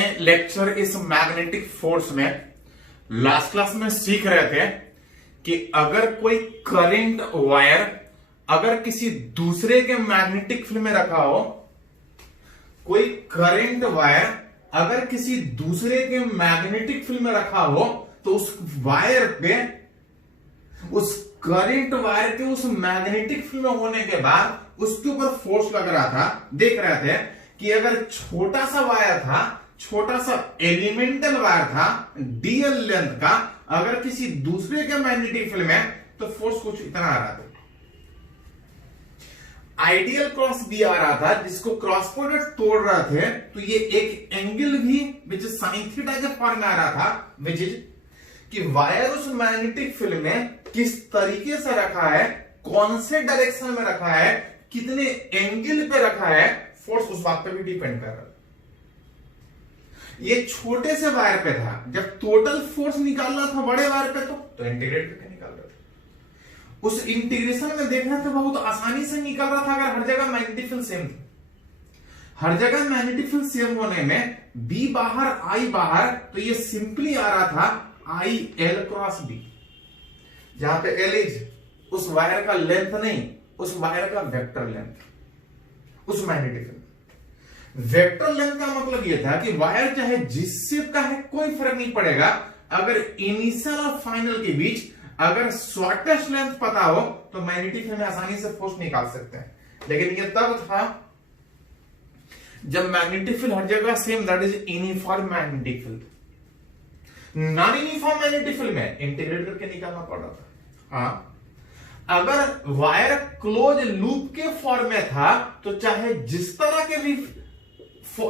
अपने लेक्चर इस magnetic force में लास्ट क्लास में सीख रहे थे कि अगर कोई करंट वायर अगर किसी दूसरे के मैग्नेटिक फील्ड में रखा हो, कोई करंट वायर अगर किसी दूसरे के मैग्नेटिक फील्ड में रखा हो तो उस वायर पे, उस करंट वायर के उस मैग्नेटिक फील्ड में होने के बाद उसके ऊपर फोर्स लग रहा था। देख रहे थे कि अगर छोटा सा वायर था, छोटा सा एलिमेंटल वायर था डीएल लेंथ का, अगर किसी दूसरे के मैग्नेटिक फील्ड में तो फोर्स कुछ इतना आ रहा था। आइडियल क्रॉस भी आ रहा था जिसको क्रॉस प्रोडक्ट तोड़ रहे थे तो ये एक एंगल भी विच इज साइन थीटा के फॉर्म में आ रहा था, विच इज कि वायर उस मैग्नेटिक फील्ड में किस तरीके से रखा है, कौन से डायरेक्शन में रखा है, कितने एंगल पे रखा है, फोर्स उस बात पे भी डिपेंड कर रहा है। ये छोटे से वायर पे था, जब टोटल फोर्स निकालना था बड़े वायर पे तो इंटीग्रेट करके निकाल रहे थे। उस इंटीग्रेशन में देखना तो बहुत आसानी से निकल रहा था अगर हर जगह मैग्नेटिक फील्ड सेम था। हर जगह मैग्नेटिक फील्ड सेम होने में बी बाहर आई बाहर, तो ये सिंपली आ रहा था आई एल क्रॉस बी, जहां पे एल इज उस वायर का लेंथ नहीं, उस वायर का वेक्टर लेंथ, उस मैग्नेटिक फील्ड। वेक्टर लेंथ का मतलब यह था कि वायर चाहे जिस शेप का है कोई फर्क नहीं पड़ेगा, अगर इनिशियल और फाइनल के बीच अगर शॉर्टेस्ट लेंथ पता हो तो मैग्नेटिक फील्ड में आसानी से फोर्स निकाल सकते हैं। लेकिन ये तब था जब मैग्नेटिक फील्ड हर जगह same, that is uniform magnetic field. Non uniform magnetic field में इंटीग्रेट करके निकालना पड़ रहा था। हाँ, अगर वायर क्लोज लूप के फॉर्म में था तो चाहे जिस तरह के भी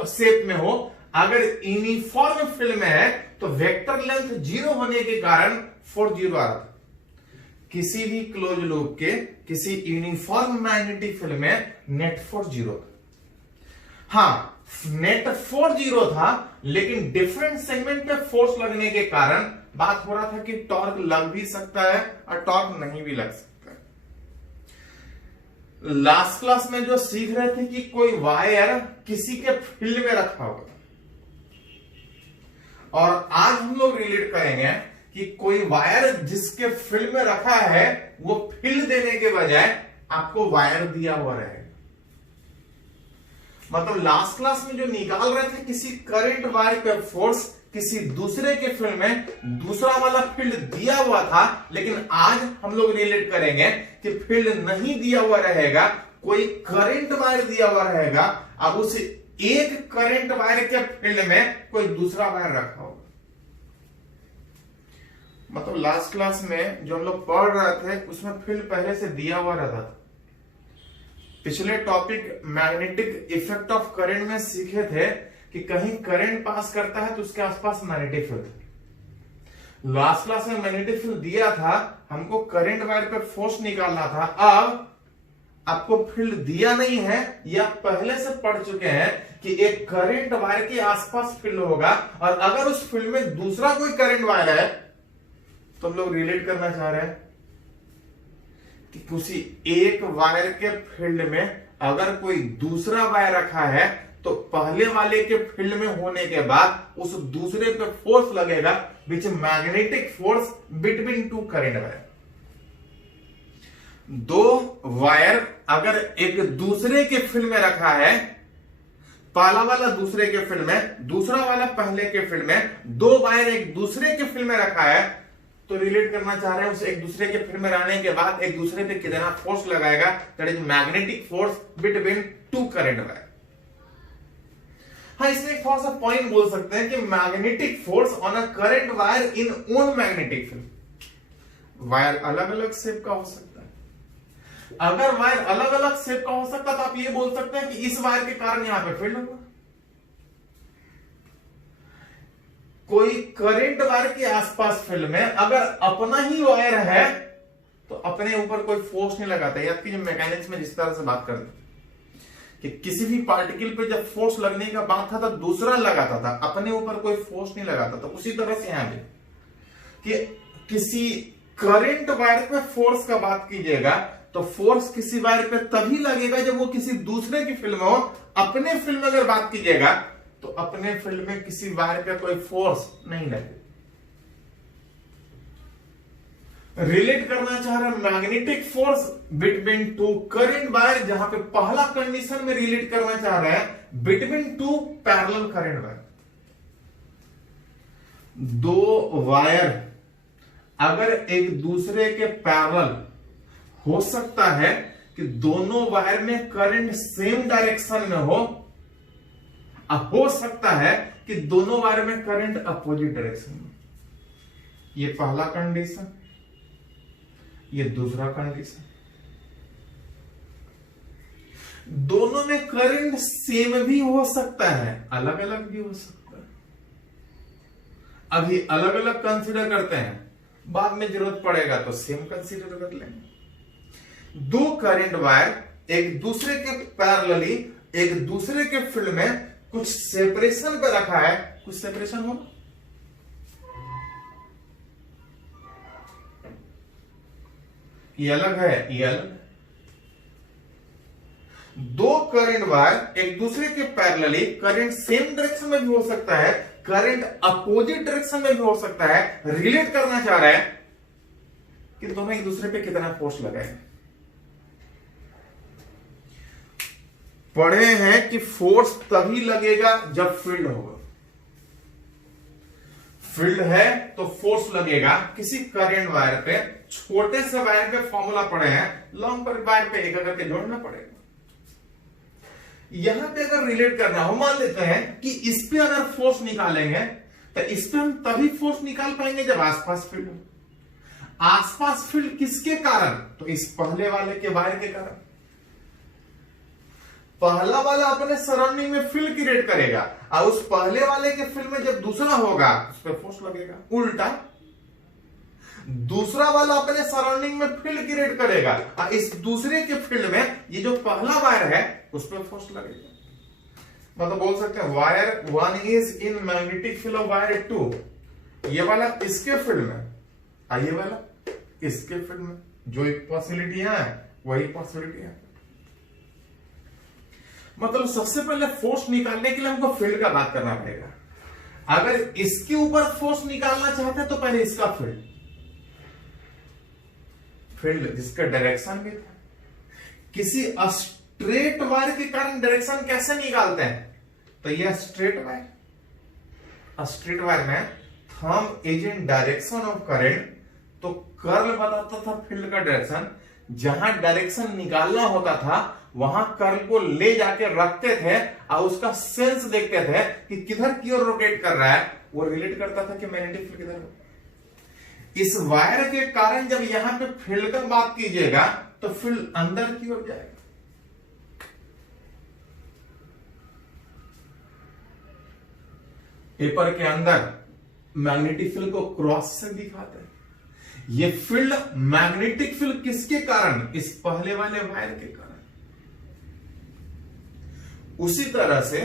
शेप में हो, अगर यूनिफॉर्म फील्ड में है तो वेक्टर लेंथ जीरो होने के कारण फोर्स जीरो आ रहा था। किसी भी क्लोज लूप के किसी यूनिफॉर्म मैग्नेटिक फील्ड में नेट फोर्स जीरो था। हां, नेट फोर्स जीरो था, लेकिन डिफरेंट सेगमेंट पे फोर्स लगने के कारण बात हो रहा था कि टॉर्क लग भी सकता है और टॉर्क नहीं भी लग सकता है। लास्ट क्लास में जो सीख रहे थे कि कोई वायर किसी के फील्ड में रखा होगा, और आज हम लोग रिलेट करेंगे कि कोई वायर जिसके फील्ड में रखा है वो फील्ड देने के बजाय आपको वायर दिया हुआ रहेगा। मतलब लास्ट क्लास में जो निकाल रहे थे किसी करंट वायर पे फोर्स, किसी दूसरे के फील्ड में दूसरा वाला फील्ड दिया हुआ था, लेकिन आज हम लोग रिलेट करेंगे कि फील्ड नहीं दिया हुआ रहेगा, कोई करंट वायर दिया हुआ रहेगा। अब उस एक करंट वायर के फील्ड में कोई दूसरा वायर रखा होगा। मतलब लास्ट क्लास में जो हम लोग पढ़ रहे थे उसमें फील्ड पहले से दिया हुआ रहता था। पिछले topic magnetic effect of current में सीखे थे कि कहीं करंट पास करता है तो उसके आसपास मैग्नेटिक फील्ड। लास्ट क्लास में मैग्नेटिक फील्ड दिया था, हमको करंट वायर पे फोर्स निकालना था। अब आपको फील्ड दिया नहीं है, या पहले से पढ़ चुके हैं कि एक करंट वायर के आसपास फील्ड होगा, और अगर उस फील्ड में दूसरा कोई करंट वायर है तो हम लोग रिलेट करना चाह रहे हैं कि किसी एक वायर के फील्ड में अगर कोई दूसरा वायर रखा है तो पहले वाले के फील्ड में होने के बाद उस दूसरे पे फोर्स लगेगा, which magnetic force between two current wire. दो वायर अगर एक दूसरे के फील्ड में रखा है, पहला वाला दूसरे के फील्ड में, दूसरा वाला पहले के फील्ड में, दो वायर एक दूसरे के फील्ड में रखा है, तो रिलेट करना चाह रहे हैं उस एक दूसरे के फील्ड में रहने के बाद एक दूसरे पे कितना फोर्स लगाएगा, that is magnetic force between two current wire. हाँ, इसमें एक थोड़ा सा पॉइंट बोल सकते हैं कि magnetic force on a current wire in own magnetic field. Wire अलग अलग शेप का हो सकता है। अगर वायर अलग अलग शेप का हो सकता तो आप ये बोल सकते हैं कि इस वायर के कारण यहां पे फील्ड होगा। कोई करंट वायर के आसपास फील्ड में अगर अपना ही वायर है तो अपने ऊपर कोई फोर्स नहीं लगाता। याद कीजिए मैकेनिक्स में जिस तरह से बात करते कि किसी भी पार्टिकल पे जब फोर्स लगने का बात था तो दूसरा लगाता था, अपने ऊपर कोई फोर्स नहीं लगाता था। उसी तरह से यहां पे कि किसी करंट वायर पे फोर्स का बात कीजिएगा तो फोर्स किसी वायर पे तभी लगेगा जब वो किसी दूसरे की फील्ड में हो। अपने फील्ड में अगर बात कीजिएगा तो अपने फील्ड में किसी वायर पे कोई फोर्स नहीं लगेगा। रिलेट करना चाह रहा है magnetic force between two current wire, जहां पे पहला कंडीशन में रिलेट करना चाह रहा है between two parallel current wire. दो वायर अगर एक दूसरे के पैरेलल हो सकता है कि दोनों वायर में करंट सेम डायरेक्शन में हो सकता है कि दोनों वायर में करंट अपोजिट डायरेक्शन में। ये पहला कंडीशन, ये दूसरा कंडीशन। दोनों में करंट सेम भी हो सकता है, अलग अलग भी हो सकता है। अभी अलग अलग कंसीडर करते हैं, बाद में जरूरत पड़ेगा तो सेम कंसीडर कर लेंगे। दो करंट वायर एक दूसरे के पैरेलली एक दूसरे के फील्ड में कुछ सेपरेशन पे रखा है, कुछ सेपरेशन होगा। ये अलग है, ये अलग है। दो करंट वायर एक दूसरे के पैरेलली करंट सेम डायरेक्शन में भी हो सकता है, करंट अपोजिट डायरेक्शन में भी हो सकता है। रिलेट करना चाह रहा है कि दोनों एक दूसरे पे कितना फोर्स लगाए। पढ़े हैं कि फोर्स तभी लगेगा जब फील्ड होगा। फील्ड है तो फोर्स लगेगा। किसी करंट वायर पे, छोटे से वायर पे फॉर्मूला पढ़े हैं, लॉन्ग पर वायर पे एक करके जोड़ना पड़ेगा। यहां पे अगर रिलेट करना हो, मान लेते हैं कि इस पे अगर फोर्स निकालेंगे तो इस पे हम तभी फोर्स निकाल पाएंगे जब आसपास फील्ड हो। आसपास फील्ड किसके कारण? तो इस पहले वाले के वायर के कारण। पहला वाला अपने सराउंडिंग में फील्ड क्रिएट करेगा और उस पहले वाले के फील्ड में जब दूसरा होगा उस पर फोर्स लगेगा। उल्टा दूसरा वाला अपने सराउंडिंग में फील्ड क्रिएट करेगा और इस दूसरे के फील्ड में ये जो पहला वायर है उस पर फोर्स लगेगा। मतलब बोल सकते हैं wire 1 is in magnetic field of wire 2। ये वाला इसके फील्ड में और ये वाला इसके फील्ड में। जो एक पॉसिबिलिटी है वही पॉसिबिलिटी है। मतलब सबसे पहले फोर्स निकालने के लिए हमको फील्ड का बात करना पड़ेगा। अगर इसके ऊपर फोर्स निकालना चाहते हैं तो पहले इसका फील्ड जिसका डायरेक्शन भी था। किसी स्ट्रेट वायर के कारण डायरेक्शन कैसे निकालते हैं? तो यह स्ट्रेट वायर में thumb is in direction of current, तो कर्ल बताता था फील्ड का डायरेक्शन। जहां डायरेक्शन निकालना होता था वहां कर्ल को ले जाके रखते थे और उसका सेंस देखते थे कि किधर की ओर रोटेट कर रहा है। वो रिलेट करता था कि मैग्नेटिक फील्ड किधर है। इस वायर के कारण जब यहां पे फील्ड का बात कीजिएगा तो फील्ड अंदर की ओर जाएगा। पेपर के अंदर मैग्नेटिक फील्ड को क्रॉस से दिखाते हैं। ये फील्ड मैग्नेटिक फील्ड किसके कारण? इस पहले वाले वायर के कारण। उसी तरह से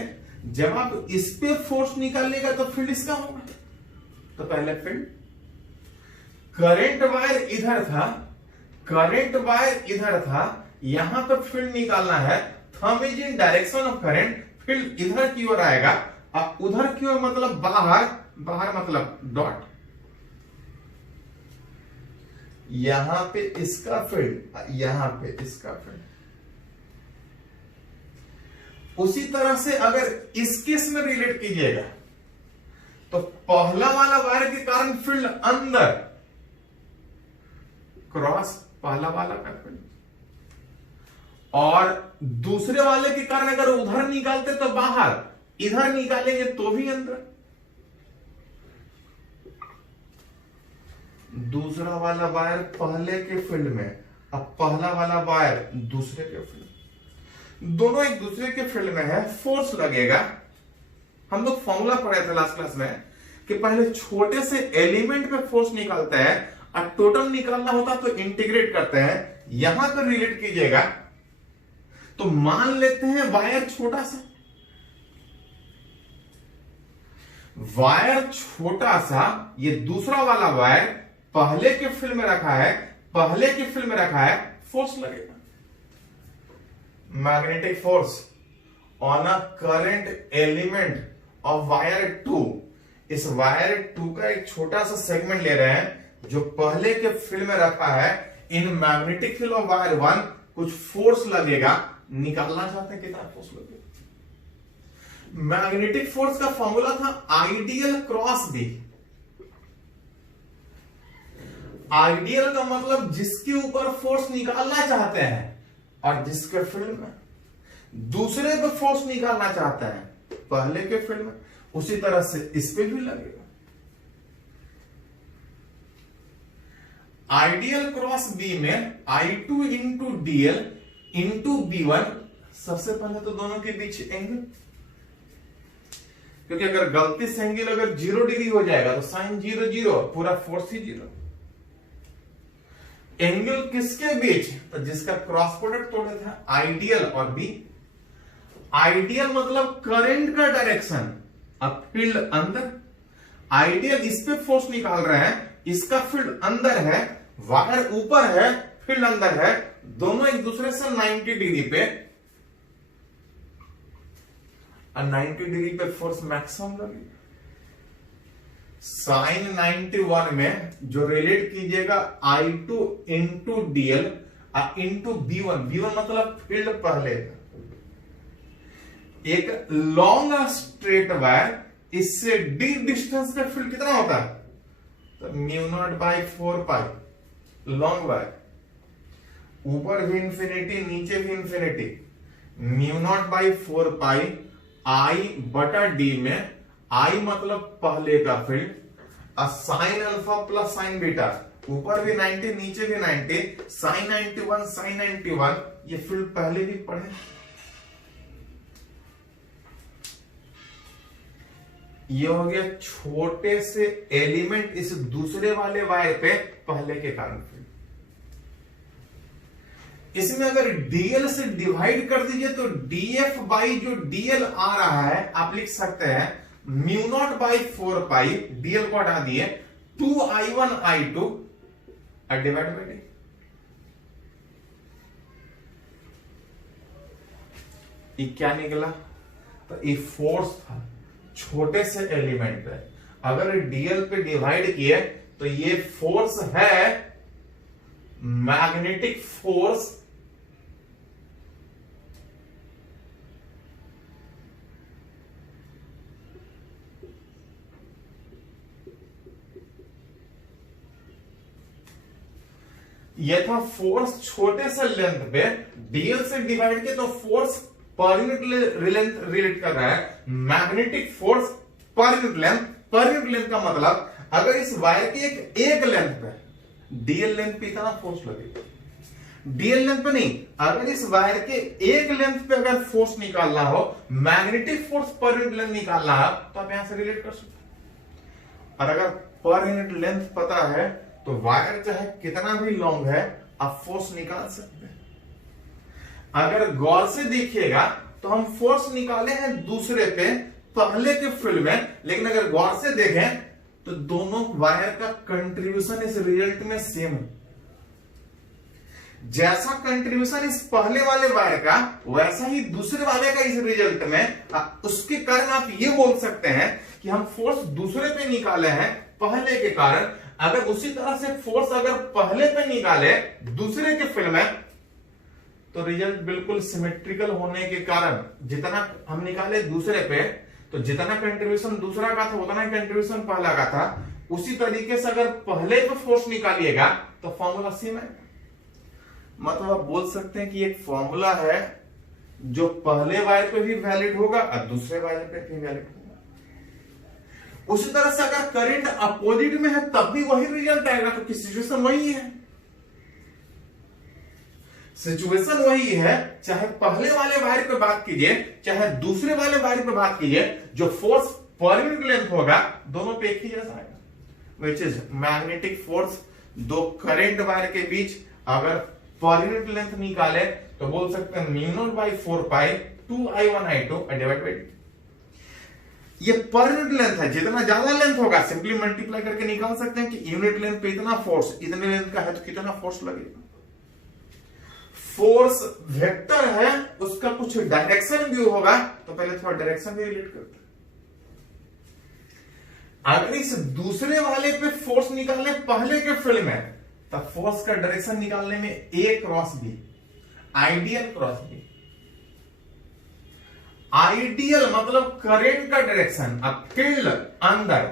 जब आप इस पे फोर्स निकालिएगा तो फील्ड इसका होगा। तो पहले फील्ड करंट वायर इधर था, यहां पे फील्ड निकालना है। Thumb is in direction of current, field इधर की ओर आएगा और उधर की ओर मतलब बाहर मतलब डॉट। यहां पे इसका फील्ड, यहां पे इसका फील्ड। उसी तरह से अगर इस केस में रिलेट कीजिएगा तो पहला वाला वायर के कारण फील्ड अंदर, क्रॉस पहला वाला का फील्ड, और दूसरे वाले के कारण अगर उधर निकालते तो बाहर, इधर निकालेंगे तो भी अंदर। दूसरा वाला वायर पहले के फील्ड में, अब पहला वाला वायर दूसरे के फील्ड, दोनों एक दूसरे के फील्ड में है। फोर्स लगेगा। हम लोग फॉर्मूला पढ़े थे लास्ट क्लास में कि पहले छोटे से एलिमेंट पे फोर्स निकालते हैं और टोटल निकालना होता तो इंटीग्रेट करते हैं। यहां पर रिलेट कीजिएगा तो मान लेते हैं वायर छोटा सा, ये दूसरा वाला वायर पहले के फील्ड में रखा है, फोर्स लगेगा। Magnetic force on a current element of wire 2, इस वायर 2 का एक छोटा सा सेगमेंट ले रहे हैं जो पहले के फील्ड में रखा है। In magnetic field of wire 1 कुछ फोर्स लगेगा, निकालना चाहते हैं कितना फोर्स लगेगा। मैग्नेटिक फोर्स का फॉर्मूला था आइडियल क्रॉस बी। आइडियल का मतलब जिसके ऊपर फोर्स निकालना चाहते हैं, और जिसके फील्ड में दूसरे पे फोर्स निकालना चाहते हैं पहले के फील्ड में, उसी तरह से इस पे भी लगेगा। आइडियल क्रॉस बी में I2 into DL into B1, सबसे पहले तो दोनों के बीच एंगल, क्योंकि अगर गलती से एंगल अगर 0 डिग्री हो जाएगा तो साइन 0 0, पूरा फोर्स ही 0। एंगल किसके बीच, तो जिसका क्रॉस प्रोडक्ट तोड़े थे आइडियल और बी। आइडियल मतलब करंट का डायरेक्शन, अब फील्ड अंदर, आइडियल इस पे फोर्स निकाल रहे हैं, इसका फील्ड अंदर है, वायर ऊपर है, फील्ड अंदर है, दोनों एक दूसरे से 90 डिग्री पे, और 90 डिग्री पे फोर्स मैक्सिमम लगेगा। साइन 91 में जो रिलेट कीजिएगा I2 into DL into B1, B1 मतलब फील्ड पहले का। एक लॉन्ग स्ट्रेट वायर, इससे डी डिस्टेंस पे फील्ड कितना होता है, तो μ0/4π लॉन्ग वायर, ऊपर भी इंफिनिटी नीचे भी इंफिनिटी, μ0/4π I/d में I मतलब पहले का फील्ड, और sine alpha plus sign beta, ऊपर भी 90 नीचे भी 90, साइन 91 ये फील्ड पहले भी पढ़े। ये हो गया छोटे से एलिमेंट इस दूसरे वाले वायर पे पहले के कारण फील्ड। इसमें अगर DL से डिवाइड कर दीजिए तो DF बाई जो DL आ रहा है आप लिख सकते हैं μ0/4π, DL को हटा दिए 2I1 I2 divide by D. ये क्या निकला, तो ये फोर्स था छोटे से एलिमेंट पे, अगर DL पे डिवाइड किए तो ये फोर्स है मैग्नेटिक फोर्स ये था फोर्स छोटे से लेंथ पे, DL से डिवाइड किया तो फोर्स पर यूनिट रिलेट कर रहा है, magnetic force per unit length. Per unit length का मतलब अगर इस वायर की एक लेंथ पे DL लेंथ पे इतना फोर्स लगेगा, DL लेंथ पे नहीं, अगर इस वायर के एक लेंथ पे अगर फोर्स निकालना हो, magnetic force per unit length निकालना है, तो आप यहां से रिलेट कर सकते हैं। और अगर पर यूनिट लेंथ पता है तो वायर चाहे कितना भी लॉन्ग है आप फोर्स निकाल सकते हैं। अगर गौर से देखिएगा तो हम फोर्स निकाले हैं दूसरे पे पहले के फील्ड में, लेकिन अगर गौर से देखें तो दोनों वायर का कंट्रीब्यूशन इस रिजल्ट में सेम है। जैसा कंट्रीब्यूशन इस पहले वाले वायर का, वैसा ही दूसरे वाले का इस रिजल्ट में। उसके कारण आप ये बोल सकते हैं कि हम फोर्स दूसरे पे निकाले हैं पहले के कारण। अगर उसी तरह से फोर्स अगर पहले पे निकाले दूसरे के फील्ड में, तो रिजल्ट बिल्कुल सिमेट्रिकल होने के कारण जितना हम निकाले दूसरे पे, तो जितना कंट्रीब्यूशन दूसरा का था उतना कंट्रीब्यूशन पहला का था। उसी तरीके से अगर पहले पे फोर्स निकालिएगा तो फॉर्मूला सेम है। मतलब आप बोल सकते हैं कि एक फॉर्मूला है जो पहले वायर पे भी वैलिड होगा और दूसरे वायर पे भी वैलिड होगा। उसी तरह से अगर करंट अपोजिट में है तब भी वही रिजल्ट आएगा, क्योंकि सिचुएशन वही है। सिचुएशन वही है, चाहे पहले वाले वायर पे बात कीजिए चाहे दूसरे वाले वायर पे बात कीजिए, जो फोर्स पर यूनिट लेंथ होगा दोनों पे एक ही जैसा आएगा, विच इज मैग्नेटिक फोर्स। दो करंट वायर के बीच अगर पर यूनिट लेंथ निकाले तो बोल सकते हैं μ0/4π 2I1 I2 divide by D. ये पर यूनिट लेंथ है, जितना ज्यादा लेंथ होगा सिंपली मल्टीप्लाई करके निकाल सकते हैं कि यूनिट लेंथ पे इतना फोर्स, इतने लेंथ का है तो कितना फोर्स लगेगा। फोर्स वेक्टर है, उसका कुछ डायरेक्शन भी होगा, तो पहले थोड़ा डायरेक्शन भी रिलेट करते हैं। अगर इस दूसरे वाले पे फोर्स निकालने पहले के फील्ड में, तब फोर्स का डायरेक्शन निकालने में a cross b, I d l cross b. I d l मतलब करंट का डायरेक्शन, अब फील्ड अंदर,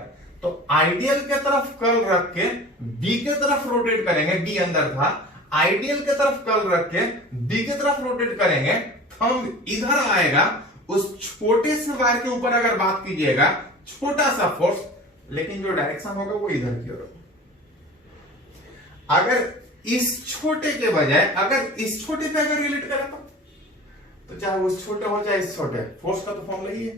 तो आइडियल के तरफ कर्ल रख के बी के तरफ रोटेट करेंगे, बी अंदर था, आइडियल के तरफ कर्ल रख के बी के तरफ रोटेट करेंगे, थंब इधर आएगा। उस छोटे से वायर के ऊपर अगर बात कीजिएगा, छोटा सा फोर्स, लेकिन जो डायरेक्शन होगा वो इधर की ओर होगा। अगर इस छोटे के बजाय अगर इस छोटे पे अगर रिलेट करें तो चाहे उस छोटे हो चाहे इस छोटे, फोर्स का तो फॉर्मूला ही है।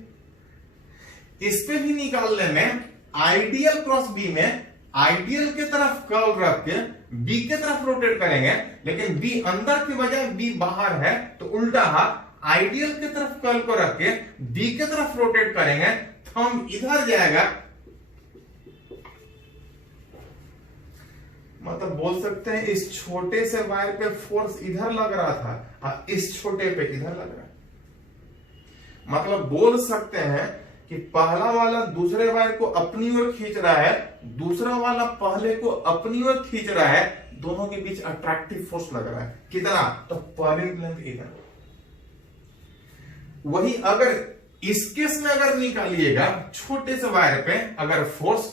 इस पे भी निकालने में आइडियल क्रॉस बी में आइडियल के तरफ कर्ल रख के बी के तरफ रोटेट करेंगे, लेकिन बी अंदर के बजाय बी बाहर है, तो उल्टा हाथ आइडियल के तरफ कर्ल को रख के बी के तरफ रोटेट करेंगे, थंब इधर जाएगा। मतलब बोल सकते हैं इस छोटे से वायर पे फोर्स इधर लग रहा था और इस छोटे पे इधर लग रहा है। मतलब बोल सकते हैं कि पहला वाला दूसरे वायर को अपनी ओर खींच रहा है, दूसरा वाला पहले को अपनी ओर खींच रहा है, दोनों के बीच अट्रैक्टिव फोर्स लग रहा है। कितना? तो पर यूनिट लेंथ इधर। वही अगर इस केस में अगर निकालिएगा छोटे से वायर पे अगर फोर्स,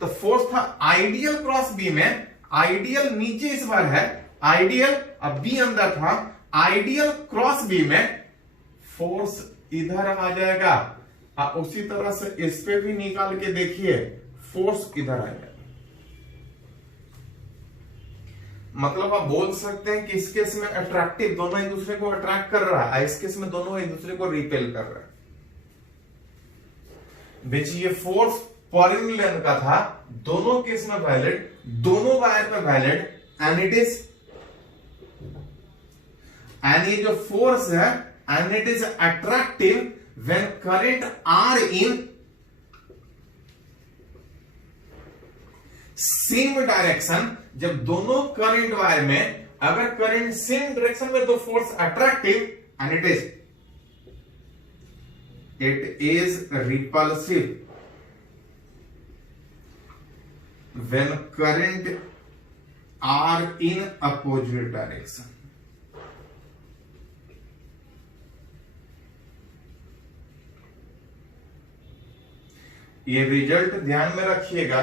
तो फोर्स था आइडियल क्रॉस बी में, आइडियल नीचे इस बार है, आइडियल अब बी अंदर था, आइडियल क्रॉस बी में फोर्स इधर आ जाएगा। उसी तरह से इस पे भी निकाल के देखिए, फोर्स इधर आएगा। मतलब आप बोल सकते हैं कि इस केस में अट्रैक्टिव, दोनों एक दूसरे को अट्रैक्ट कर रहा है, इस केस में दोनों एक दूसरे को रिपेल कर रहा है। बीच ये फोर्स पर यूनिट लेंथ का था, दोनों केस में वैलिड, दोनों वायर पे valid, and it is, and ये जो फोर्स है and it is attractive when current are in same direction। जब दोनों करंट वायर में अगर करंट सेम डायरेक्शन में, तो force attractive and it is repulsive when current are in opposite direction। ये रिजल्ट ध्यान में रखिएगा,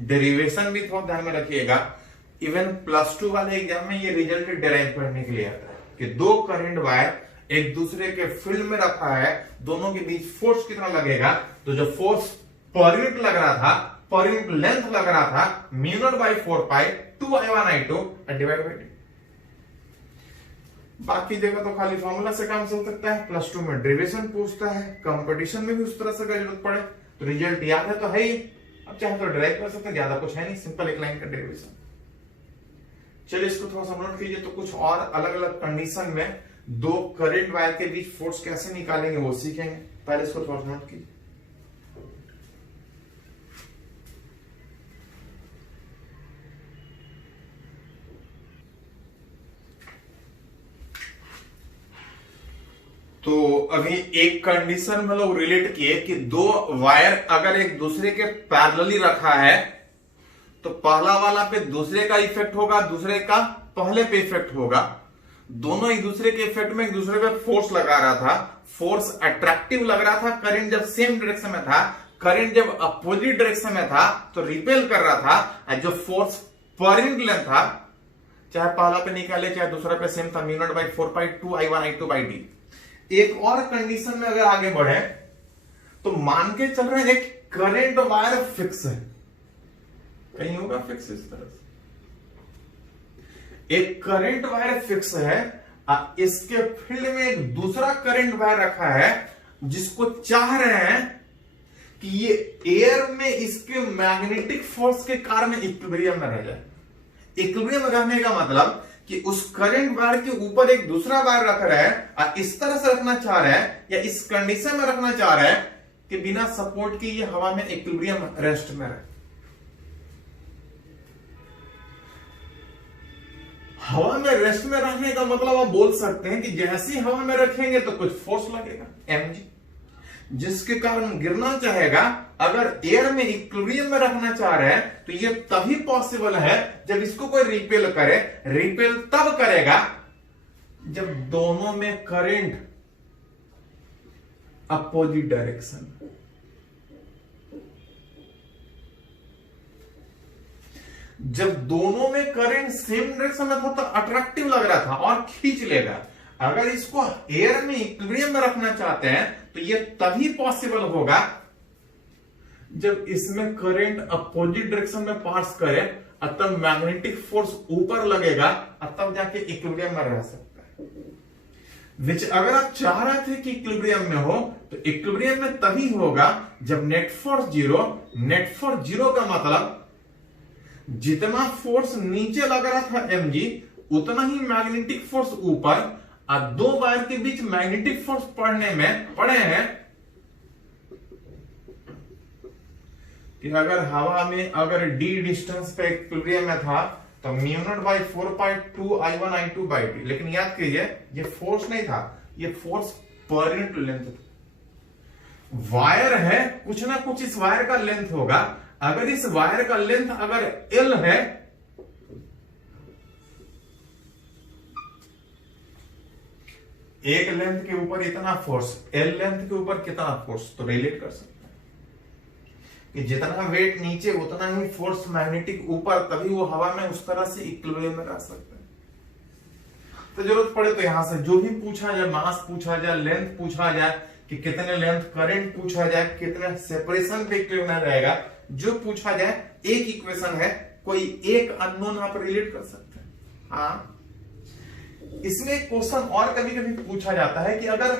डेरिवेशन भी थोड़ा ध्यान में रखिएगा। इवन +2 वाले एग्जाम में ये रिजल्ट डेराइव करने के लिए आता है कि दो करंट वायर एक दूसरे के फील्ड में रखा है, दोनों के बीच फोर्स कितना लगेगा। तो जो फोर्स पर यूनिट लग रहा था, पर यूनिट लेंथ लग रहा था, μ0/4π 2I1I2 डिवाइड बाय। बाकी जगह तो खाली फॉर्मूला से काम चल सकता है, +2 में डेरिवेशन पूछता है, कंपटीशन में भी उस तरह से जरूरत पड़े तो रिजल्ट याद है तो है ही, अब चाहे तो ड्राइव कर सकते हैं, ज्यादा कुछ है नहीं, सिंपल एक लाइन का डेरिवेशन। चलिए इसको थोड़ा सा नोट कीजिए। तो कुछ और अलग अलग कंडीशन में दो करंट वायर के बीच फोर्स कैसे निकालेंगे वो सीखेंगे, पहले इसको थोड़ा नोट कीजिए। तो अभी एक कंडीशन में लोग रिलेट किए कि दो वायर अगर एक दूसरे के पैरेलली रखा है, तो पहला वाला पे दूसरे का इफेक्ट होगा, दूसरे का पहले पे इफेक्ट होगा। दोनों एक दूसरे के इफेक्ट में एक दूसरे पे फोर्स लगा रहा था, फोर्स अट्रैक्टिव लग रहा था। करंट जब सेम डायरेक्शन में था, करंट जब अपोजिट डायरेक्शन में था तो रिपेल कर रहा था। जो फोर्स पर यूनिट लेंथ था, चाहे पहला पे निकाले चाहे दूसरा पे सेम था, μ0/4π 2I1I2/d। एक और कंडीशन में अगर आगे बढ़े तो मान के चल रहे हैं एक करंट वायर फिक्स है, कहीं होगा फिक्स इस तरह से, एक करंट वायर फिक्स है, इसके फील्ड में एक दूसरा करंट वायर रखा है जिसको चाह रहे हैं कि ये एयर में इसके मैग्नेटिक फोर्स के कारण इक्विलिब्रियम में रह जाए। इक्विलिब्रियम में रहने का मतलब कि उस करंट वायर के ऊपर एक दूसरा वायर रख रहा है और इस तरह से रखना चाह रहा है या इस कंडीशन में रखना चाह रहा है कि बिना सपोर्ट के ये हवा में इक्विलिब्रियम रेस्ट में रहे। हवा में रेस्ट में रखने का मतलब आप बोल सकते हैं कि जैसी हवा में रखेंगे तो कुछ फोर्स लगेगा mg, जिसके कारण गिरना चाहेगा, अगर एयर में इक्विलिब्रियम में रखना चाह रहे हैं तो ये तभी पॉसिबल है जब इसको कोई रिपेल करे। रिपेल तब करेगा जब दोनों में करंट अपोजिट डायरेक्शन। जब दोनों में करंट सेम डायरेक्शन में था तो अट्रैक्टिव लग रहा था और खींच लेगा। अगर इसको एयर में इक्विलिब्रियम में रखना चाहते हैं तो यह तभी पॉसिबल होगा जब इसमें करंट अपोजिट डायरेक्शन में पास करे और तब मैग्नेटिक फोर्स ऊपर लगेगा और तब जाके इक्विलिब्रियम में रह सकता है। विच अगर आप चाह रहे थे कि इक्विलिब्रियम में हो तो इक्विलिब्रियम में तभी होगा जब net force zero. Net force zero का मतलब जितना फोर्स नीचे लग रहा था mg उतना ही मैग्नेटिक फोर्स ऊपर, और दो वायर के बीच मैग्नेटिक फोर्स पड़े हैं कि अगर हवा में अगर d डिस्टेंस पे इक्विलिब्रियम में था तो μ0/4π2I1I2/d, लेकिन याद कीजिए ये फोर्स नहीं था, ये फोर्स पर यूनिट लेंथ था। वायर है, कुछ ना कुछ इस वायर का लेंथ होगा। अगर इस वायर का लेंथ अगर L है एक लेंथ के ऊपर इतना फोर्स, L लेंथ के ऊपर कितना फोर्स, तो रिलेट कर सकते हैं कि जितना वेट नीचे उतना ही फोर्स मैग्नेटिक ऊपर, तभी वो हवा में उस तरह से इक्विलिब्रियम में रह सकते हैं। तो जरूरत पड़े तो यहां से जो भी पूछा जाए, मास पूछा जाए, लेंथ पूछा जाए कि कितने लेंथ, करंट पूछा जाए, कितने सेपरेशन पे इक्विलिब्रियम रहेगा, जो पूछा जाए एक इक्वेशन है, कोई एक अननोन आप रिलेट कर सकते हैं। हाँ, इसमें क्वेश्चन और कभी कभी पूछा जाता है कि अगर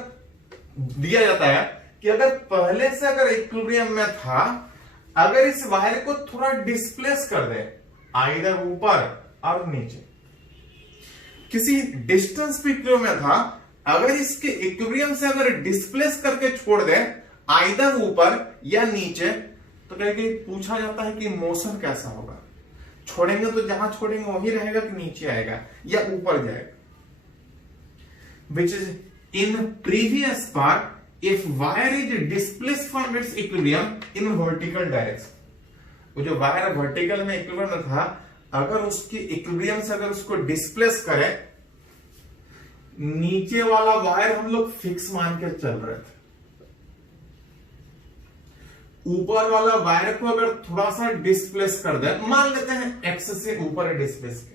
दिया जाता है कि अगर पहले से अगर इक्विलिब्रियम में था, अगर इस वायर को थोड़ा डिस्प्लेस कर दे आइदर ऊपर और नीचे, किसी डिस्टेंस पे इक्विलिब्रियम में था, अगर इसके इक्विलिब्रियम से अगर डिस्प्लेस करके छोड़ दे आइदर ऊपर या नीचे, तो कहीं पूछा जाता है कि मोशन कैसा होगा। छोड़ेंगे तो जहां छोड़ेंगे वही रहेगा कि नीचे आएगा या ऊपर जाएगा। Which is in previous part, if wire is displaced from its equilibrium in vertical direction, वो जो वायर वर्टिकल में इक्विलिब्रियम में था, अगर उसके इक्विलिब्रियम से अगर उसको डिस्प्लेस करे, नीचे वाला वायर हम लोग फिक्स मान के चल रहे थे, ऊपर वाला वायर को अगर थोड़ा सा डिस्प्लेस कर दे, मान लेते हैं x से ऊपर डिस्प्लेस किया,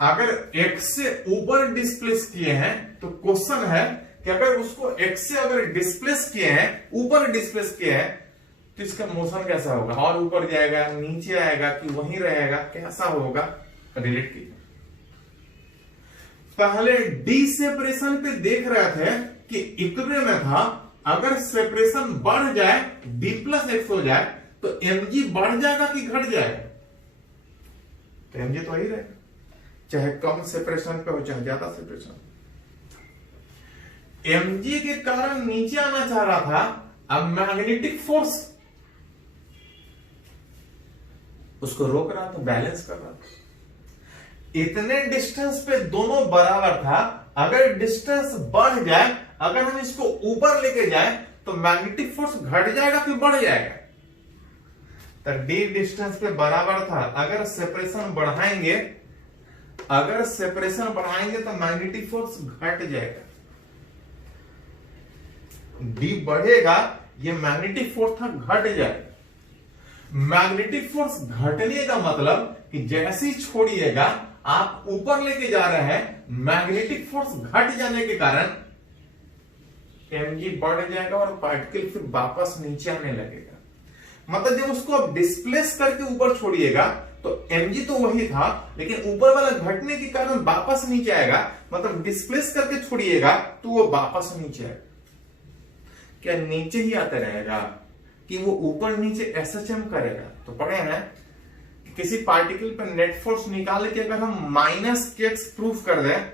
अगर x से ऊपर डिस्प्लेस किए हैं तो क्वेश्चन है कि अगर उसको x से अगर डिस्प्लेस किए हैं, ऊपर डिस्प्लेस किए हैं, तो इसका मोशन कैसा होगा, और ऊपर जाएगा, नीचे आएगा कि वहीं रहेगा, कैसा होगा, रिलेट कीजिए। पहले डी सेपरेशन पे देख रहे थे कि इक्विलिब्रियम में था, अगर सेपरेशन बढ़ जाए, d+x हो जाए, तो mg बढ़ जाएगा कि घट जाएगा, तो mg तो वही रहेगा, चाहे कम सेपरेशन पे हो चाहे ज्यादा सेपरेशन। mg के कारण नीचे आना चाह रहा था, अब मैग्नेटिक फोर्स उसको रोक रहा था, बैलेंस कर रहा था। इतने डिस्टेंस पे दोनों बराबर था, अगर डिस्टेंस बढ़ जाए, अगर हम इसको ऊपर लेके जाए तो मैग्नेटिक फोर्स घट जाएगा कि बढ़ जाएगा, तो d डिस्टेंस पे बराबर था। अगर सेपरेशन बढ़ाएंगे, अगर सेपरेशन बढ़ाएंगे तो मैग्नेटिक फोर्स घट जाएगा, d बढ़ेगा, ये मैग्नेटिक फोर्स था, घट जाएगा। मैग्नेटिक फोर्स घटने का मतलब कि जैसे ही छोड़िएगा, आप ऊपर लेके जा रहे हैं, मैग्नेटिक फोर्स घट जाने के कारण mg बढ़ जाएगा और पार्टिकल फिर वापस नीचे आने लगेगा। मतलब जब उसको आप डिस्प्लेस करके ऊपर छोड़िएगा तो mg तो वही था, लेकिन ऊपर वाला घटने के कारण वापस नीचे आएगा। मतलब डिस्प्लेस करके छोड़िएगा तो वो वापस नीचे आएगा, क्या नीचे ही आता रहेगा कि वो ऊपर नीचे SHM करेगा। तो पढ़े हैं किसी पार्टिकल पर नेट फोर्स निकाल के अगर हम -kx प्रूफ कर दें,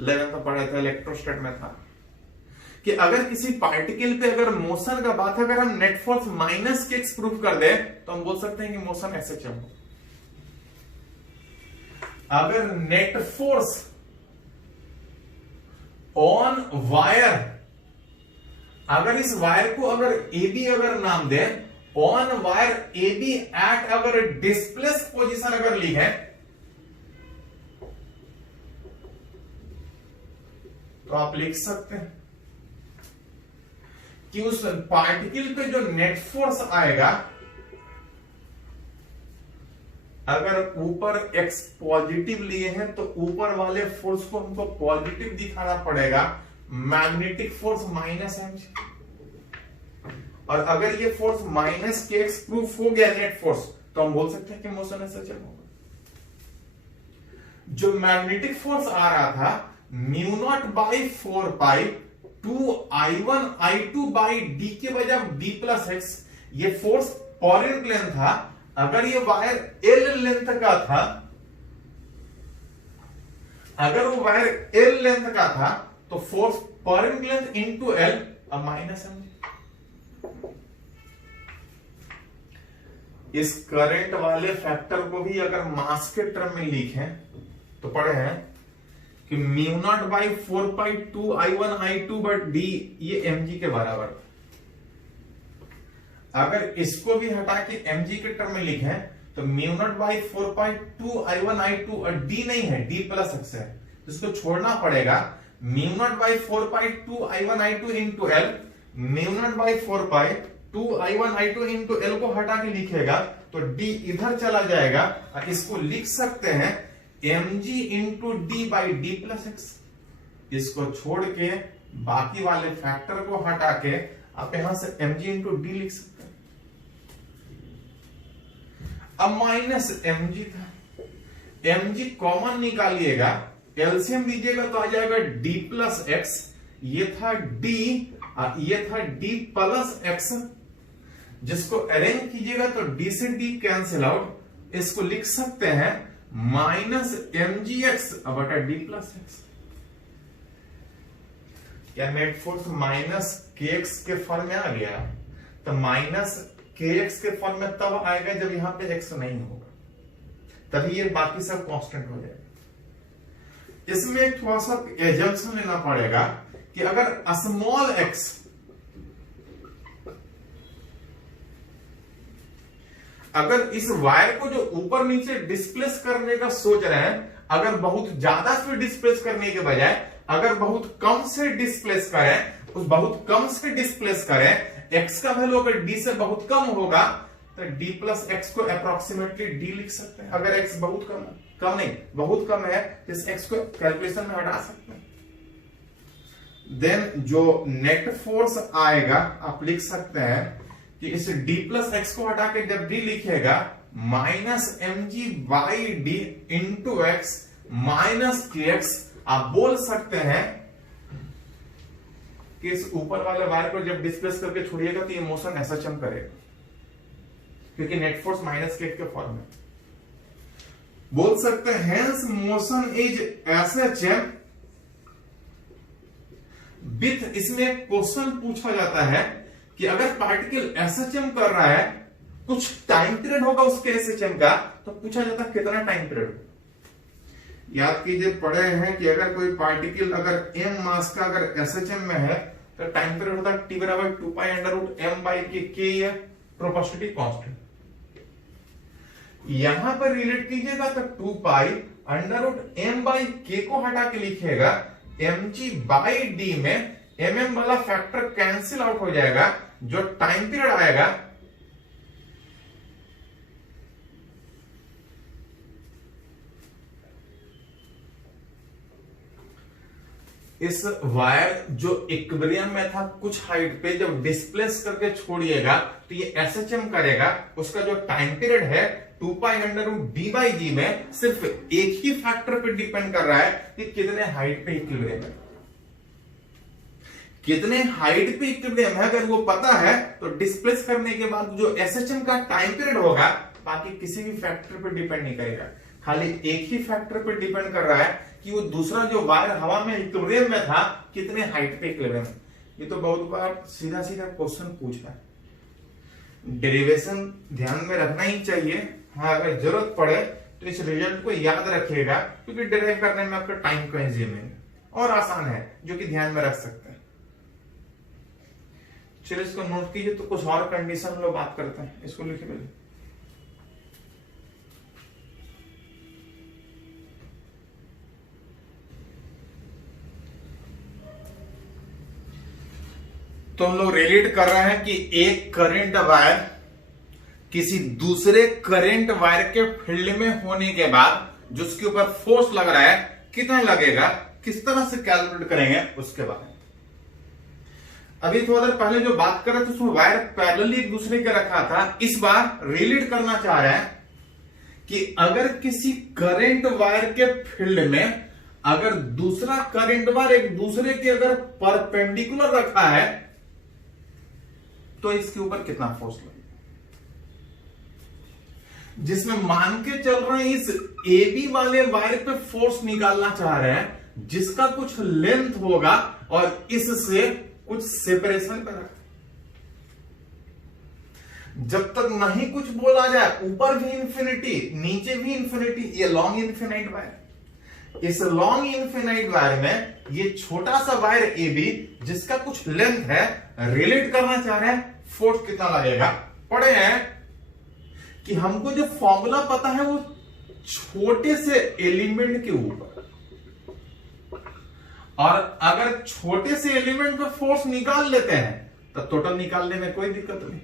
11 तो पढ़े थे, इलेक्ट्रोस्टैट में था कि अगर किसी पार्टिकल पे अगर मोशन का बात है, अगर हम नेट फोर्स -kx प्रूफ कर दे तो हम बोल सकते हैं कि मोशन SHM हो। अगर नेट फोर्स ऑन वायर अगर इस वायर को अगर AB अगर नाम दे, ऑन वायर AB एट अगर डिस्प्लेस पोजीशन अगर लिखे तो आप लिख सकते हैं कि उस पार्टिकल पे जो नेट फोर्स आएगा, अगर ऊपर x पॉजिटिव लिए हैं तो ऊपर वाले फोर्स को हमको पॉजिटिव दिखाना पड़ेगा, मैग्नेटिक फोर्स -mg। और अगर ये फोर्स -kx प्रूफ हो गया नेट फोर्स, तो हम बोल सकते हैं कि मोशन ऐसा चल होगा। जो मैग्नेटिक फोर्स आ रहा था μ0/4π 2I1I2/d के बजाय d+x, ये फोर्स पर यूनिट लेंथ था। अगर ये वायर L लेंथ का था, अगर वो वायर L लेंथ का था तो force per unit length into L -mg। इस करंट वाले फैक्टर को भी अगर मास के टर्म में लिखें तो पढ़े हैं कि μ0/4π 2I1I2/d ये mg के बराबर। अगर इसको भी हटा के mg के टर्म में लिखें तो μ0/4π 2I1I2 और d नहीं है, d+x है, इसको छोड़ना पड़ेगा। μ0/4π 2I1I2 into L, μ0/4π 2I1I2 into L को हटा के लिखेगा तो d इधर चला जाएगा और इसको लिख सकते हैं mg इंटू d/d+x। इसको छोड़ के बाकी वाले फैक्टर को हटा के आप यहां से mg इंटू d लिख सकते हैं। अब -mg था, mg कॉमन निकालिएगा, एलसीएम दीजिएगा तो आ जाएगा d+x, ये था d और ये था d+x। जिसको अरेंज कीजिएगा तो d से d कैंसिल आउट, इसको लिख सकते हैं -mgx बटा d+x। क्या नेट फोर्स -kx के फॉर्म में आ गया? तो -kx के फॉर्म में तब आएगा जब यहां पे x नहीं होगा, तभी ये बाकी सब कांस्टेंट हो जाएगा। इसमें एक थोड़ा सा एजम्पशन लेना पड़ेगा कि अगर स्मॉल x अगर इस वायर को जो ऊपर नीचे डिस्प्लेस करने का सोच रहे हैं, अगर बहुत ज्यादा स्पीड डिस्प्लेस करने के बजाय अगर बहुत कम से डिस्प्लेस करें, उस बहुत कम से डिस्प्लेस करें, x का वैल्यू अगर d से बहुत कम होगा तो d+x को अप्रोक्सीमेटली d लिख सकते हैं। अगर x बहुत कम नहीं बहुत कम है तो इस x को कैलकुलेशन में हटा सकते हैं। देन जो नेट फोर्स आएगा आप लिख सकते हैं कि इस d+x को हटा के जब d लिखेगा -mg/d इंटू x -kx, आप बोल सकते हैं कि इस ऊपर वाले वायर को जब डिस्प्लेस करके छोड़िएगा तो ये मोशन ऐसा चम करेगा, क्योंकि नेट फोर्स -k के फॉर्म में। बोल सकते हैं hence motion is SHM with, इसमें क्वेश्चन पूछा जाता है कि अगर पार्टिकल SHM कर रहा है, कुछ टाइम पीरियड होगा उसके SHM का, तो पूछा जाता है कितना टाइम पीरियड। याद कीजिए पढ़े हैं कि अगर कोई पार्टिकल अगर m मास का अगर SHM में है तो टाइम पीरियड होता है T/2π√m/k है प्रोपोर्शनलिटी कांस्टेंट। यहां पर रिलेट कीजिएगा तो 2π√m/k को हटा के लिखिएगा mg/d में mm वाला फैक्टर कैंसिल आउट हो जाएगा, जो टाइम पीरियड आएगा इस वायर जो इक्विलिब्रियम में था कुछ हाइट पे जब डिस्प्लेस करके छोड़िएगा तो ये SHM करेगा, उसका जो टाइम पीरियड है 2π√d/g में सिर्फ एक ही फैक्टर पे डिपेंड कर रहा है कि कितने हाइट पे इक्विलिब्रियम है। कितने हाइट पे इक्विलिब्रियम है अगर वो पता है तो डिस्प्लेस करने के बाद जो SHM का टाइम पीरियड होगा बाकी किसी भी फैक्टर पे डिपेंड नहीं करेगा, खाली एक ही फैक्टर पे डिपेंड कर रहा है कि वो दूसरा जो वायर हवा में इक्विलिब्रियम में था कितने हाइट पे इक्विलिब्रियम है। ये तो बहुत बार सीधा सीधा क्वेश्चन पूछा है, डेरिवेशन ध्यान में रखना ही चाहिए। हाँ, अगर जरूरत पड़े तो इस रिजल्ट को याद रखिएगा, क्योंकि डेराइव करने में आपका टाइम कंज्यूमिंग है और आसान है, जो कि ध्यान में रख सकते हैं। चलिए इसको नोट कीजिए, तो कुछ और कंडीशन हम लोग बात करते हैं। इसको लिखिए पहले। तो हम लोग रिलेट कर रहे हैं कि एक करंट वायर किसी दूसरे करंट वायर के फील्ड में होने के बाद जो उसके ऊपर फोर्स लग रहा है कितना लगेगा, किस तरह से कैलकुलेट करेंगे उसके बारे में। अभी थोड़ा देर पहले जो बात कर रहे थे उसमें वायर पैरेलली एक दूसरे के रखा था। इस बार रिलेट करना चाह रहे हैं कि अगर किसी करंट वायर के फील्ड में अगर दूसरा करंट वायर एक दूसरे के अगर परपेंडिकुलर रखा है तो इसके ऊपर कितना फोर्स लगेगा, जिसमें मान के चल रहे हैं इस AB वाले वायर पे फोर्स निकालना चाह रहे हैं जिसका कुछ लेंथ होगा और इससे कुछ सेपरेशन पे रखा। जब तक नहीं कुछ बोला जाए, ऊपर भी इंफिनिटी नीचे भी इंफिनिटी, ये लॉन्ग इन्फिनाइट वायर, इस लॉन्ग इन्फिनाइट वायर में ये छोटा सा वायर AB जिसका कुछ लेंथ है रिलेट करना चाह रहे हैं फोर्स कितना लगेगा। पढ़े हैं कि हमको जो फॉर्मूला पता है वो छोटे से एलिमेंट के ऊपर, और अगर छोटे से एलिमेंट पे फोर्स निकाल लेते हैं तो टोटल निकालने में कोई दिक्कत नहीं।